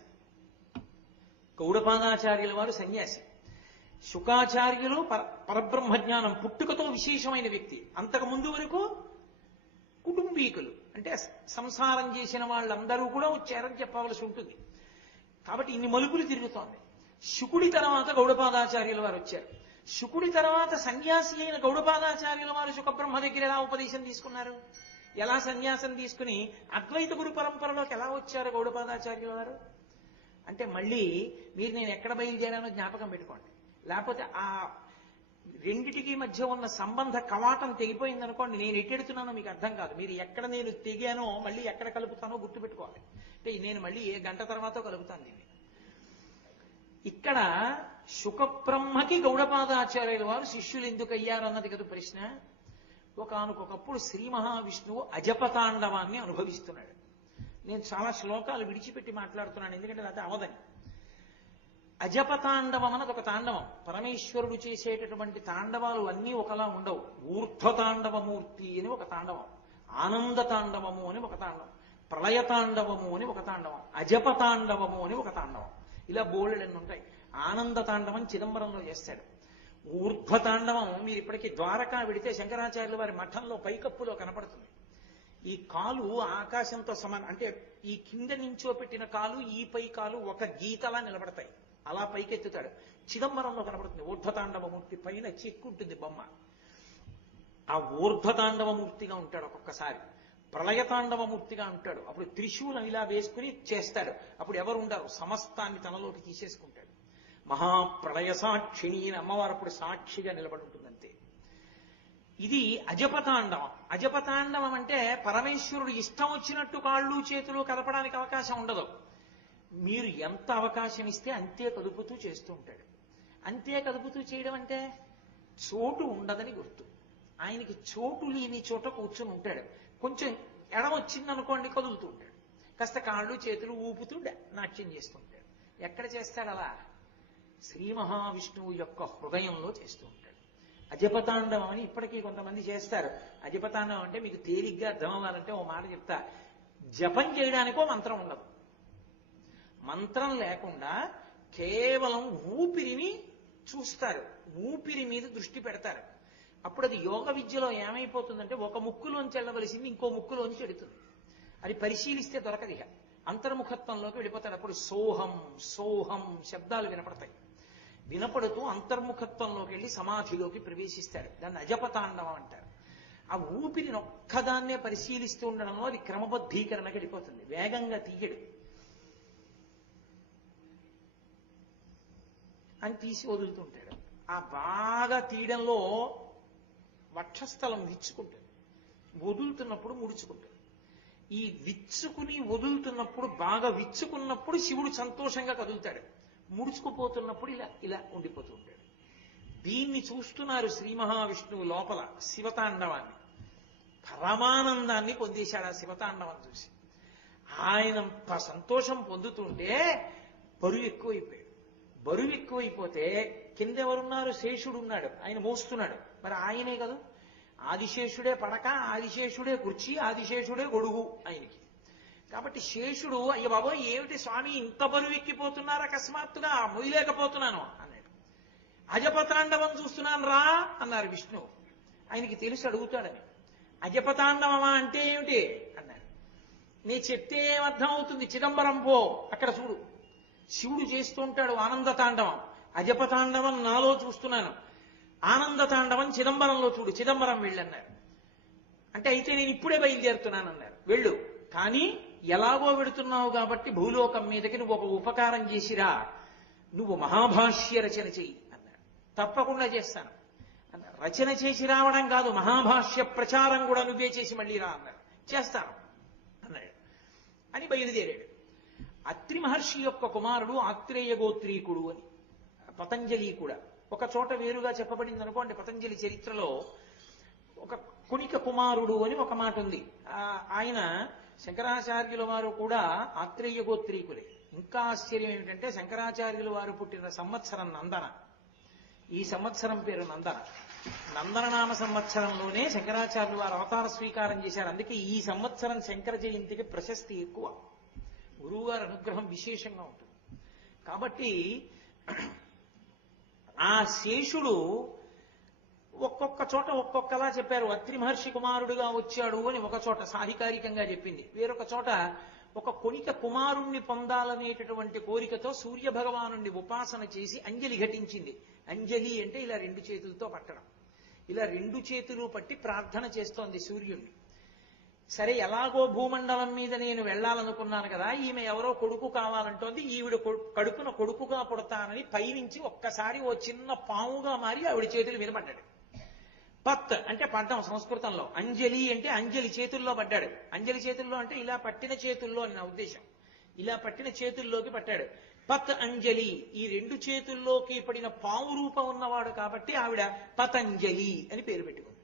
గౌడపాదాచార్యుల వారు సన్యాసి. శుకాచార్యులు పరబ్రహ్మజ్ఞానం పుట్టుకతో విశేషమైన వ్యక్తి. అంతకు ముందు వరకు కుటుంబీకులు, అంటే సంసారం చేసిన వాళ్ళందరూ కూడా వచ్చారని చెప్పవలసి ఉంటుంది. కాబట్టి ఇన్ని మలుపులు తిరుగుతోంది. శుకుడి తర్వాత గౌడపాదాచార్యుల వారు వచ్చారు. శుకుడి తర్వాత సన్యాసి అయిన గౌడపాదాచార్యుల వారు శుకబ్రహ్మ దగ్గర ఎలా ఉపదేశం తీసుకున్నారు? ఎలా సన్యాసం తీసుకుని అద్వైత గురు పరంపరలోకి ఎలా వచ్చారు గౌడపాదాచార్యుల వారు? అంటే మళ్ళీ మీరు నేను ఎక్కడ బయలుదేరానో జ్ఞాపకం పెట్టుకోండి. లేకపోతే ఆ రెండిటికి మధ్య ఉన్న సంబంధ కవాటం తెగిపోయిందనుకోండి, నేను ఎట్టెడుతున్నానో మీకు అర్థం కాదు. మీరు ఎక్కడ నేను తెగానో మళ్ళీ ఎక్కడ కలుపుతానో గుర్తుపెట్టుకోవాలి. అంటే నేను మళ్ళీ ఏ గంట తర్వాత కలుపుతాను దీన్ని. ఇక్కడ శుకబ్రహ్మకి గౌడపాదాచార్యుల వారు శిష్యులు ఎందుకు అయ్యారు అన్నది కదా ప్రశ్న. ఒకానొకప్పుడు శ్రీ మహావిష్ణువు అజపతాండవాన్ని అనుభవిస్తున్నాడు. నేను చాలా శ్లోకాలు విడిచిపెట్టి మాట్లాడుతున్నాను, ఎందుకంటే అది అవదని. అజపతాండవం అన్నది ఒక తాండవం. పరమేశ్వరుడు చేసేటటువంటి తాండవాలు అన్నీ ఒకలా ఉండవు. ఊర్ధ్వతాండవమూర్తి అని ఒక తాండవం, ఆనంద తాండవము అని ఒక తాండవం, ప్రళయతాండవము అని ఒక తాండవం, అజపతాండవము అని ఒక తాండవం. ఇలా బోళ్ళెన్ని ఉంటాయి. ఆనంద తాండవం చిదంబరంలో చేస్తాడు. ఊర్ధ్వతాండవం మీరు ఇప్పటికీ ద్వారకా విడితే శంకరాచార్యుల వారి మఠంలో పైకప్పులో కనపడుతుంది. ఈ కాలు ఆకాశంతో సమానం, అంటే ఈ కింద నుంచో పెట్టిన కాలు ఈ పై కాలు ఒక గీతలా నిలబడతాయి. అలా పైకెత్తుతాడు. చిదంబరంలో కనపడుతుంది. ఊర్ధ్వతాండవమూర్తి పైన చిక్కుంటుంది బొమ్మ. ఆ ఊర్ధ్వతాండవమూర్తిగా ఉంటాడు ఒక్కొక్కసారి. ప్రళయతాండవమూర్తిగా ఉంటాడు. అప్పుడు త్రిశూలం ఇలా వేసుకుని చేస్తాడు. అప్పుడు ఎవరు ఉండరు, సమస్తాన్ని తనలోకి తీసేసుకుంటాడు. మహాప్రళయ సాక్షిణి అని అమ్మవారు అప్పుడు సాక్షిగా నిలబడి ఉంటుందంతే. ఇది అజపతాండవం. అజపతాండవం అంటే పరమేశ్వరుడు ఇష్టం వచ్చినట్టు కాళ్ళు చేతులు కదపడానికి అవకాశం ఉండదు. మీరు ఎంత అవకాశం ఇస్తే అంతే కదుపుతూ చేస్తూ ఉంటాడు. అంతే కదుపుతూ చేయడం అంటే చోటు ఉండదని గుర్తు. ఆయనకి చోటు లేని చోట కూర్చొని ఉంటాడు. కొంచెం ఎడం వచ్చిందనుకోండి కదులుతూ ఉంటాడు. కాస్త కాళ్ళు చేతులు ఊపుతూ నాట్యం చేస్తుంటాడు. ఎక్కడ చేస్తాడు అలా? శ్రీ మహావిష్ణువు యొక్క హృదయంలో చేస్తూ ఉంటాడు. అజపతాండవం అని ఇప్పటికీ కొంతమంది చేస్తారు. అజపతాండవం అంటే మీకు తేలిగ్గా అర్థం అవ్వాలంటే ఓ మాట చెప్తా. జపం చేయడానికో మంత్రం ఉండదు. మంత్రం లేకుండా కేవలం ఊపిరిని చూస్తారు, ఊపిరి మీద దృష్టి పెడతారు. అప్పుడు అది యోగ విద్యలో ఏమైపోతుందంటే ఒక ముక్కులోంచి వెళ్ళవలసింది ఇంకో ముక్కులోంచి వెడుతుంది. అది పరిశీలిస్తే దొరకదు. ఇక అంతర్ముఖత్వంలోకి వెళ్ళిపోతాడు. అప్పుడు సోహం సోహం శబ్దాలు వినపడతాయి. వినపడుతూ అంతర్ముఖత్వంలోకి వెళ్ళి సమాధిలోకి ప్రవేశిస్తాడు. దాన్ని అజపతాండవం అంటారు. ఆ ఊపిరిని ఒక్కదాన్నే పరిశీలిస్తూ ఉండడంలో అది క్రమబద్ధీకరణకి వెళ్ళిపోతుంది. వేగంగా తీయడు అని తీసి వదులుతుంటాడు. ఆ బాగా తీయడంలో వక్షస్థలం విచ్చుకుంటుంది. వదులుతున్నప్పుడు ముడుచుకుంటుంది. ఈ విచ్చుకుని వదులుతున్నప్పుడు బాగా విచ్చుకున్నప్పుడు శివుడు సంతోషంగా కదులుతాడు. ముడుచుకుపోతున్నప్పుడు ఇలా ఇలా ఉండిపోతూ ఉంటాడు. దీన్ని చూస్తున్నారు శ్రీ మహావిష్ణువు లోపల శివతాండవాన్ని. పరమానందాన్ని పొందేశాడు ఆ శివతాండవం చూసి. ఆయనంత సంతోషం పొందుతుంటే బరువు ఎక్కువైపోయాడు. బరువు ఎక్కువైపోతే కిందెవరున్నారు? శేషుడు ఉన్నాడు, ఆయన మోస్తున్నాడు. మరి ఆయనే కదా. ఆదిశేషుడే పడక, ఆదిశేషుడే కుర్చీ, ఆదిశేషుడే గొడుగు ఆయనకి. కాబట్టి శేషుడు అయ్య బాబోయ్ ఏమిటి స్వామి ఇంత బరువు ఎక్కిపోతున్నారు అకస్మాత్తుగా మొయ్యలేకపోతున్నాను అన్నాడు. అజపతాండవం చూస్తున్నాను రా అన్నారు విష్ణు. ఆయనకి తెలిసి అడుగుతాడని. అజపతాండవమా అంటే ఏమిటి అన్నారు. నీ చెప్తే ఏమర్థం అవుతుంది, చిదంబరం పో అక్కడ చూడు. శివుడు చేస్తూ ఉంటాడు ఆనంద తాండవం. అజపతాండవం నాలో చూస్తున్నాను, ఆనంద తాండవం చిదంబరంలో చూడు, చిదంబరం వెళ్ళన్నారు. అంటే అయితే నేను ఇప్పుడే బయలుదేరుతున్నాను అన్నారు. వెళ్ళు, కానీ ఎలాగో వెడుతున్నావు కాబట్టి భూలోకం మీదకి నువ్వు ఒక ఉపకారం చేసిరా, నువ్వు మహాభాష్య రచన చెయ్యి అన్నాడు. తప్పకుండా చేస్తాను అన్నారు. రచన చేసి రావడం కాదు, మహాభాష్య ప్రచారం కూడా నువ్వే చేసి మళ్ళీ రా అన్నారు. చేస్తాను అన్నాడు. అని బయలుదేరాడు. అత్రి మహర్షి యొక్క కుమారుడు ఆత్రేయ గోత్రీకుడు అని పతంజలి కూడా ఒక చోట వేరుగా చెప్పబడింది అనుకోండి. పతంజలి చరిత్రలో ఒక కుణిక కుమారుడు అని ఒక మాట ఉంది. ఆయన శంకరాచార్యుల వారు కూడా ఆత్రేయ గోత్రీకులే. ఇంకా ఆశ్చర్యం ఏమిటంటే శంకరాచార్యుల వారు పుట్టిన సంవత్సరం నందన. ఈ సంవత్సరం పేరు నందన. నందననామ సంవత్సరంలోనే శంకరాచార్యులు వారు అవతార స్వీకారం చేశారు. అందుకే ఈ సంవత్సరం శంకర జయంతికి ప్రశస్తి ఎక్కువ, గురువుగారి అనుగ్రహం విశేషంగా ఉంటుంది. కాబట్టి ఆ శేషుడు ఒక్కొక్క చోట ఒక్కొక్కలా చెప్పారు. అత్రి మహర్షి కుమారుడుగా వచ్చాడు అని ఒక చోట సాధికారికంగా చెప్పింది. వేరొక చోట ఒక కొనిక కుమారుణ్ణి పొందాలనేటటువంటి కోరికతో సూర్య భగవానుణ్ణి ఉపాసన చేసి అంజలి ఘటించింది. అంజలి అంటే ఇలా రెండు చేతులతో పట్టడం. ఇలా రెండు చేతులు పట్టి ప్రార్థన చేస్తోంది సూర్యుణ్ణి. సరే, ఎలాగో భూమండలం మీద నేను వెళ్ళాలనుకున్నాను కదా, ఈమె ఎవరో కొడుకు కావాలంటోంది, ఈవిడ కడుపున కొడుకుగా పుడతానని పైనుంచి ఒక్కసారి ఓ చిన్న పాముగా మారి ఆవిడ చేతులు మీద పడ్డాడు. పత్ అంటే పడ్డం సంస్కృతంలో, అంజలి అంటే అంజలి చేతుల్లో పడ్డాడు. అంజలి చేతుల్లో అంటే ఇలా పట్టిన చేతుల్లో అని నా ఉద్దేశం. ఇలా పట్టిన చేతుల్లోకి పట్టాడు. పత్ అంజలి, ఈ రెండు చేతుల్లోకి పడిన పాము రూపం ఉన్నవాడు కాబట్టి ఆవిడ పతంజలి అని పేరు పెట్టుకుంది.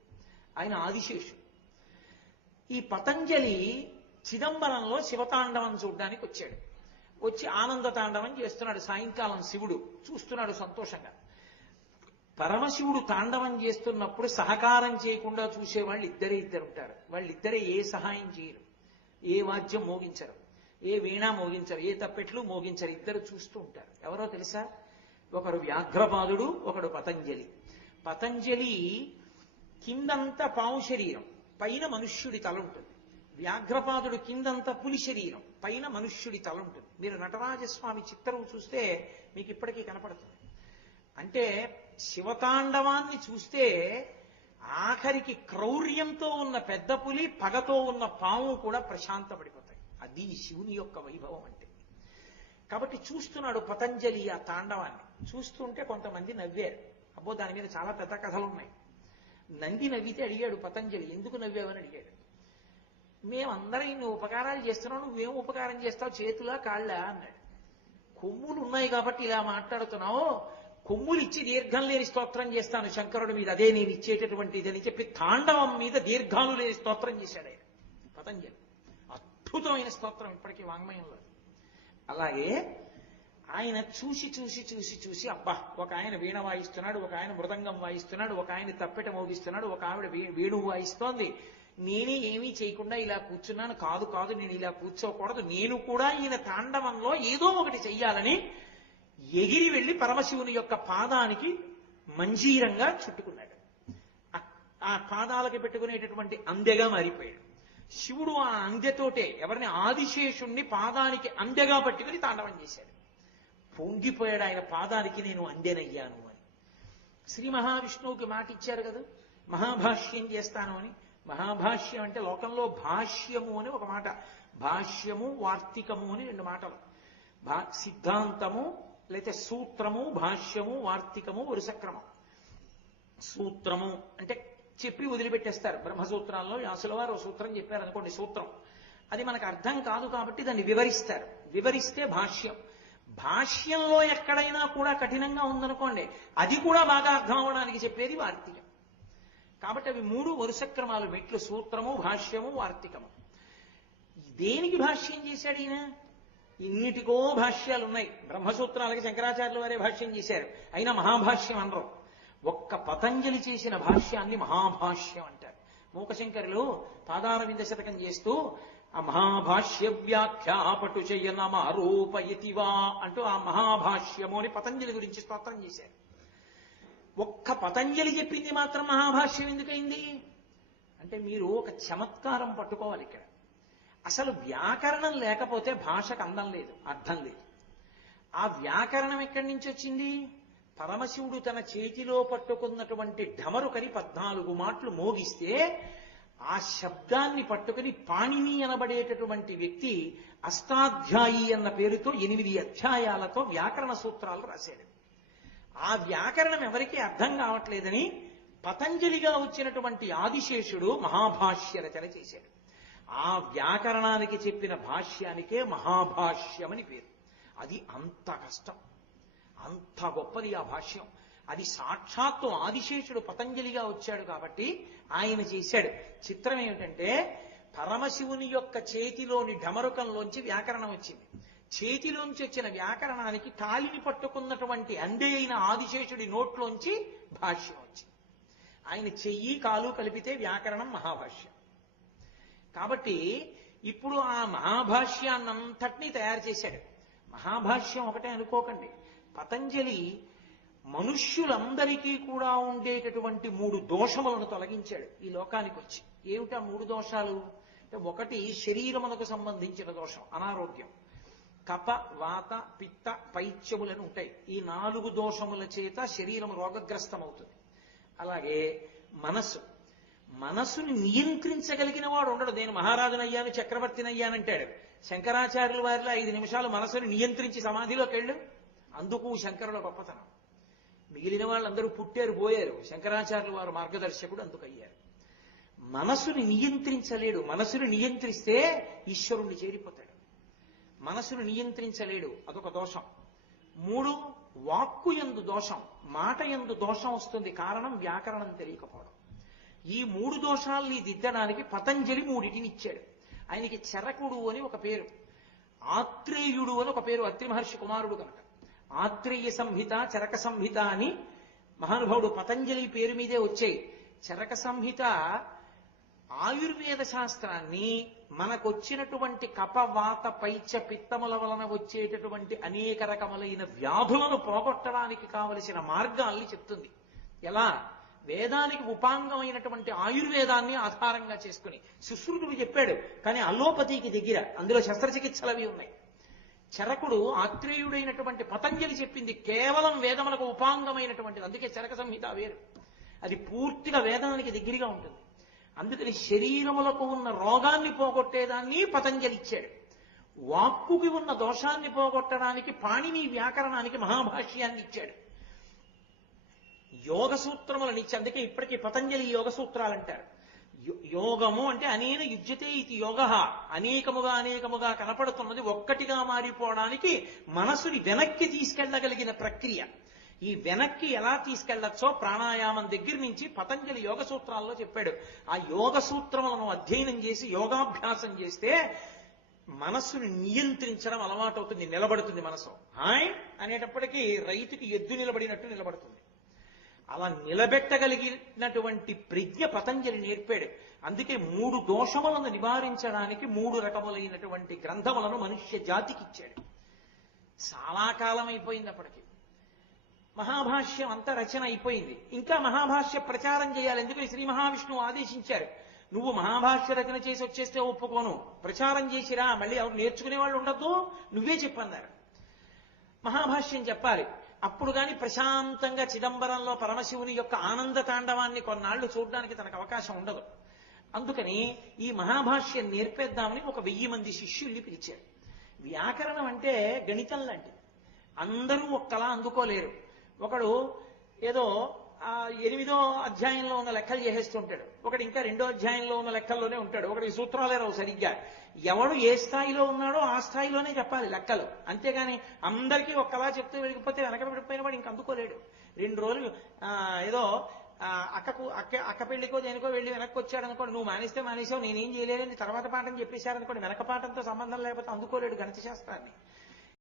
ఆయన ఆదిశేషు. ఈ పతంజలి చిదంబరంలో శివతాండవం చూడ్డానికి వచ్చాడు. వచ్చి ఆనంద తాండవం చేస్తున్నాడు. సాయంకాలం శివుడు చూస్తున్నాడు సంతోషంగా. పరమశివుడు తాండవం చేస్తున్నప్పుడు సహకారం చేయకుండా చూసేవాళ్ళు ఇద్దరే ఉంటారు. వాళ్ళిద్దరే ఏ సహాయం చేయరు, ఏ వాద్యం మోగించరు, ఏ వీణా మోగించరు, ఏ తప్పెట్లు మోగించరు. ఇద్దరు చూస్తూ ఉంటారు. ఎవరో తెలుసా? ఒకడు వ్యాఘ్రపాదుడు, ఒకడు పతంజలి. పతంజలి కిందంతా పాము శరీరం, పైన మనుష్యుడి తల ఉంటుంది. వ్యాఘ్రపాదుడు కిందంతా పులి శరీరం, పైన మనుష్యుడి తల ఉంటుంది. మీరు నటరాజస్వామి చిత్రం చూస్తే మీకు ఇప్పటికీ కనపడుతుంది. అంటే శివతాండవాన్ని చూస్తే ఆఖరికి క్రౌర్యంతో ఉన్న పెద్ద పులి, పగతో ఉన్న పాము కూడా ప్రశాంతపడిపోతాయి. అది శివుని యొక్క వైభవం అంటే. కాబట్టి చూస్తున్నాడు పతంజలి ఆ తాండవాన్ని. చూస్తుంటే కొంతమంది నవ్వారు. అబ్బో, దాని మీద చాలా పెద్ద కథలు ఉన్నాయి. నంది నవ్వితే అడిగాడు పతంజలి, ఎందుకు నవ్వావని అడిగాడు. మేమందరం ఇన్ని ఉపకారాలు చేస్తున్నాం, నువ్వేం ఉపకారం చేస్తావు, చేతులా కాళ్ళా అన్నాడు. కొమ్ములు ఉన్నాయి కాబట్టి ఇలా మాట్లాడుతున్నావు, కొమ్ములు ఇచ్చి దీర్ఘం లేని స్తోత్రం చేస్తాను శంకరుడి మీద, అదే నేను ఇచ్చేటటువంటిది అని చెప్పి తాండవం మీద దీర్ఘాలు లేని స్తోత్రం చేశాడు ఆయన పతంజలి. అద్భుతమైన స్తోత్రం ఇప్పటికీ వాంగ్మయంలో. అలాగే ఆయన చూసి చూసి చూసి చూసి అబ్బా, ఒక ఆయన వీణ వాయిస్తున్నాడు, ఒక ఆయన మృదంగం వాయిస్తున్నాడు, ఒక ఆయన తప్పెట మోగిస్తున్నాడు, ఒక ఆవిడ వేణువు వాయిస్తోంది, నేనే ఏమీ చేయకుండా ఇలా కూర్చున్నాను. కాదు కాదు, నేను ఇలా కూర్చోకూడదు, నేను కూడా ఈయన తాండవంలో ఏదో ఒకటి చెయ్యాలని ఎగిరి వెళ్లి పరమశివుని యొక్క పాదానికి మంజీరంగా చుట్టుకున్నాడు. ఆ పాదాలకి పెట్టుకునేటటువంటి అందెగా మారిపోయాడు. శివుడు ఆ అందెతోటే ఎవరిని, ఆదిశేషుణ్ణి పాదానికి అందెగా పట్టుకుని తాండవం చేశాడు. పొంగిపోయాడు ఆయన పాదానికి, నేను అందెనయ్యాను అని. శ్రీ మహావిష్ణువుకి మాట ఇచ్చారు కదా, మహాభాష్యం చేస్తాను అని. మహాభాష్యం అంటే లోకంలో భాష్యము అని ఒక మాట, భాష్యము వార్తికము అని రెండు మాటలు. సిద్ధాంతము లేకపోతే సూత్రము, భాష్యము, వార్తికము, వరుసక్రమం. సూత్రము అంటే చెప్పి వదిలిపెట్టేస్తారు. బ్రహ్మసూత్రాల్లో వ్యాసుల వారు సూత్రం చెప్పారు అనుకోండి, సూత్రం అది మనకు అర్థం కాదు కాబట్టి దాన్ని వివరిస్తారు. వివరిస్తే భాష్యం. భాష్యంలో ఎక్కడైనా కూడా కఠినంగా ఉందనుకోండి, అది కూడా బాగా అర్థం అవడానికి చెప్పేది వార్తికం. కాబట్టి అవి మూడు వరుసక్రమాలు, మెట్లు: సూత్రము, భాష్యము, వార్తికము. దేనికి భాష్యం చేశాడు ఈయన? ఇన్నిటికో భాష్యాలు ఉన్నాయి. బ్రహ్మసూత్రాలకి శంకరాచార్యుల వారే భాష్యం చేశారు, అయినా మహాభాష్యం అనరు. ఒక్క పతంజలి చేసిన భాష్యాన్ని మహాభాష్యం అంటారు. మూకశంకరులు పాదారవింద శతకం చేస్తూ ఆ మహాభాష్య వ్యాఖ్యాపటు చేయనమారూపయతివా అంటూ ఆ మహాభాష్యము అని పతంజలి గురించి స్తోత్రం చేశారు. ఒక్క పతంజలి చెప్పింది మాత్రం మహాభాష్యం ఎందుకైంది అంటే మీరు ఒక చమత్కారం పట్టుకోవాలి ఇక్కడ. అసలు వ్యాకరణం లేకపోతే భాషకు అందం లేదు, అర్థం లేదు. ఆ వ్యాకరణం ఎక్కడి నుంచి వచ్చింది? పరమశివుడు తన చేతిలో పట్టుకున్నటువంటి ఢమరుకని 14 మాటలు మోగిస్తే ఆ శబ్దాన్ని పట్టుకుని పాణిని అనబడేటటువంటి వ్యక్తి అష్టాధ్యాయి అన్న పేరుతో 8 అధ్యాయాలతో వ్యాకరణ సూత్రాలు రాశాడు. ఆ వ్యాకరణం ఎవరికీ అర్థం కావట్లేదని పతంజలిగా వచ్చినటువంటి ఆదిశేషుడు మహాభాష్య రచన చేశాడు. ఆ వ్యాకరణానికి చెప్పిన భాష్యానికే మహాభాష్యమని పేరు. అది అంత కష్టం, అంత గొప్పది ఆ భాష్యం. అది సాక్షాత్తు ఆదిశేషుడు పతంజలిగా వచ్చాడు కాబట్టి ఆయన చేశాడు. చిత్రం ఏమిటంటే పరమశివుని యొక్క చేతిలోని ఢమరుకంలోంచి వ్యాకరణం వచ్చింది. చేతిలోంచి వచ్చిన వ్యాకరణానికి కాలిని పట్టుకున్నటువంటి అండే అయిన ఆదిశేషుడి నోట్లోంచి భాష్యం వచ్చింది. ఆయన చెయ్యి కాలు కలిపితే వ్యాకరణం మహాభాష్యం. కాబట్టి ఇప్పుడు ఆ మహాభాష్యాన్నంతటినీ తయారు చేశాడు. మహాభాష్యం ఒకటే అనుకోకండి. పతంజలి మనుష్యులందరికీ కూడా ఉండేటటువంటి 3 దోషములను తొలగించాడు ఈ లోకానికి వచ్చి. ఏమిటా 3 దోషాలు అంటే, ఒకటి శరీరమునకు సంబంధించిన దోషం, అనారోగ్యం. కప, వాత, పిత్త, పైత్యములను ఉంటాయి. ఈ 4 దోషముల చేత శరీరము రోగగ్రస్తమవుతుంది. అలాగే మనస్సుని నియంత్రించగలిగిన వాడు ఉండడు. నేను మహారాజునయ్యాను, చక్రవర్తినయ్యానంటాడు. శంకరాచార్యుల వారిలో 5 నిమిషాలు మనసుని నియంత్రించి సమాధిలోకి వెళ్ళు. అందుకు శంకరుల గొప్పతనం. మిగిలిన వాళ్ళందరూ పుట్టారు పోయారు, శంకరాచార్యుల వారు మార్గదర్శకుడు అందుకయ్యారు. మనసుని నియంత్రించలేడు. మనసుని నియంత్రిస్తే ఈశ్వరుణ్ణి చేరిపోతాడు. మనసును నియంత్రించలేడు, అదొక దోషం. 3 వాక్కు యందు దోషం, మాట యందు దోషం వస్తుంది. కారణం వ్యాకరణం తెలియకపోవడం. ఈ 3 దోషాల్ని దిద్దడానికి పతంజలి 3టిని ఇచ్చాడు. ఆయనకి చరకుడు అని ఒక పేరు, ఆత్రేయుడు అని ఒక పేరు. అత్రి మహర్షి కుమారుడు కనుక ఆత్రేయ సంహిత, చరక సంహిత అని మహానుభావుడు పతంజలి పేరు మీదే వచ్చాయి. చరక సంహిత ఆయుర్వేద శాస్త్రాన్ని మనకొచ్చినటువంటి కపవాత పైత్య పిత్తముల వలన వచ్చేటటువంటి అనేక రకములైన వ్యాధులను పోగొట్టడానికి కావలసిన మార్గాల్ని చెప్తుంది. ఎలా? వేదానికి ఉపాంగమైనటువంటి ఆయుర్వేదాన్ని ఆధారంగా చేసుకుని సుశ్రుతుడు చెప్పాడు. కానీ అలోపతికి దగ్గర అందులో శస్త్రచికిత్సలవి ఉన్నాయి. చరకుడు ఆత్రేయుడైనటువంటి పతంజలి చెప్పింది కేవలం వేదములకు ఉపాంగమైనటువంటిది. అందుకే చరక సంహిత వేరు, అది పూర్తిగా వేదానికి దగ్గరగా ఉంటుంది. అందుకని శరీరములకు ఉన్న రోగాన్ని పోగొట్టేదాన్ని పతంజలి ఇచ్చాడు. వాక్కుకి ఉన్న దోషాన్ని పోగొట్టడానికి పాణిని వ్యాకరణానికి మహాభాష్యాన్ని ఇచ్చాడు. యోగ సూత్రములను ఇచ్చి, అందుకే ఇప్పటికీ పతంజలి యోగ సూత్రాలు అంటారు. యోగము అంటే అనేన యుజ్యతే ఇది యోగ, అనేకముగా కనపడుతున్నది ఒక్కటిగా మారిపోవడానికి మనసుని వెనక్కి తీసుకెళ్లగలిగిన ప్రక్రియ. ఈ వెనక్కి ఎలా తీసుకెళ్లొచ్చో ప్రాణాయామం దగ్గర నుంచి పతంజలి యోగ సూత్రాల్లో చెప్పాడు. ఆ యోగ సూత్రములను అధ్యయనం చేసి యోగాభ్యాసం చేస్తే మనస్సుని నియంత్రించడం అలవాటు అవుతుంది, నిలబడుతుంది. మనసు హాయ్ అనేటప్పటికీ రైతుకి ఎద్దు నిలబడినట్టు నిలబడుతుంది. అలా నిలబెట్టగలిగినటువంటి ప్రజ్ఞ పతంజలి నేర్పాడు. అందుకే 3 దోషములను నివారించడానికి 3 రకములైనటువంటి గ్రంథములను మనుష్య జాతికి ఇచ్చాడు. చాలా కాలం అయిపోయింది అప్పటికి. మహాభాష్యం అంతా రచన అయిపోయింది. ఇంకా మహాభాష్య ప్రచారం చేయాలి. ఎందుకని శ్రీ మహావిష్ణువు ఆదేశించారు, నువ్వు మహాభాష్య రచన చేసి వచ్చేస్తే ఒప్పుకోను, ప్రచారం చేసిరా, మళ్ళీ ఎవరు నేర్చుకునే వాళ్ళు ఉండద్దు, నువ్వే చెప్పన్నారు. మహాభాష్యం చెప్పాలి. అప్పుడు కానీ ప్రశాంతంగా చిదంబరంలో పరమశివుని యొక్క ఆనంద తాండవాన్ని కొన్నాళ్లు చూడడానికి తనకు అవకాశం ఉండదు. అందుకని ఈ మహాభాష్యం నేర్పేద్దామని ఒక 1000 మంది శిష్యుల్ని పిలిచారు. వ్యాకరణం అంటే గణితం లాంటిది, అందరూ ఒక్కలా అందుకోలేరు. ఒకడు ఏదో 8వ అధ్యాయంలో ఉన్న లెక్కలు చేసేస్తుంటాడు, ఒకడు ఇంకా 2వ అధ్యాయంలో ఉన్న లెక్కల్లోనే ఉంటాడు, ఒకటి సూత్రాలే రావు సరిగ్గా. ఎవడు ఏ స్థాయిలో ఉన్నాడో ఆ స్థాయిలోనే చెప్పాలి లెక్కలు, అంతేగాని అందరికీ ఒక్కలా చెప్తూ వెళ్ళిపోతే వెనకబడిపోయిన వాడు ఇంక అందుకోలేడు. 2 రోజులు ఏదో అక్క పెళ్లికో దేనికో వెళ్ళి వెనక్కి వచ్చాడు అనుకోండి, నువ్వు మానేస్తే మానేసావు, నేనేం చేయలేదని తర్వాత పాఠం చెప్పేశారనుకోండి, వెనక పాఠంతో సంబంధం లేకపోతే అందుకోలేడు గణిత శాస్త్రాన్ని.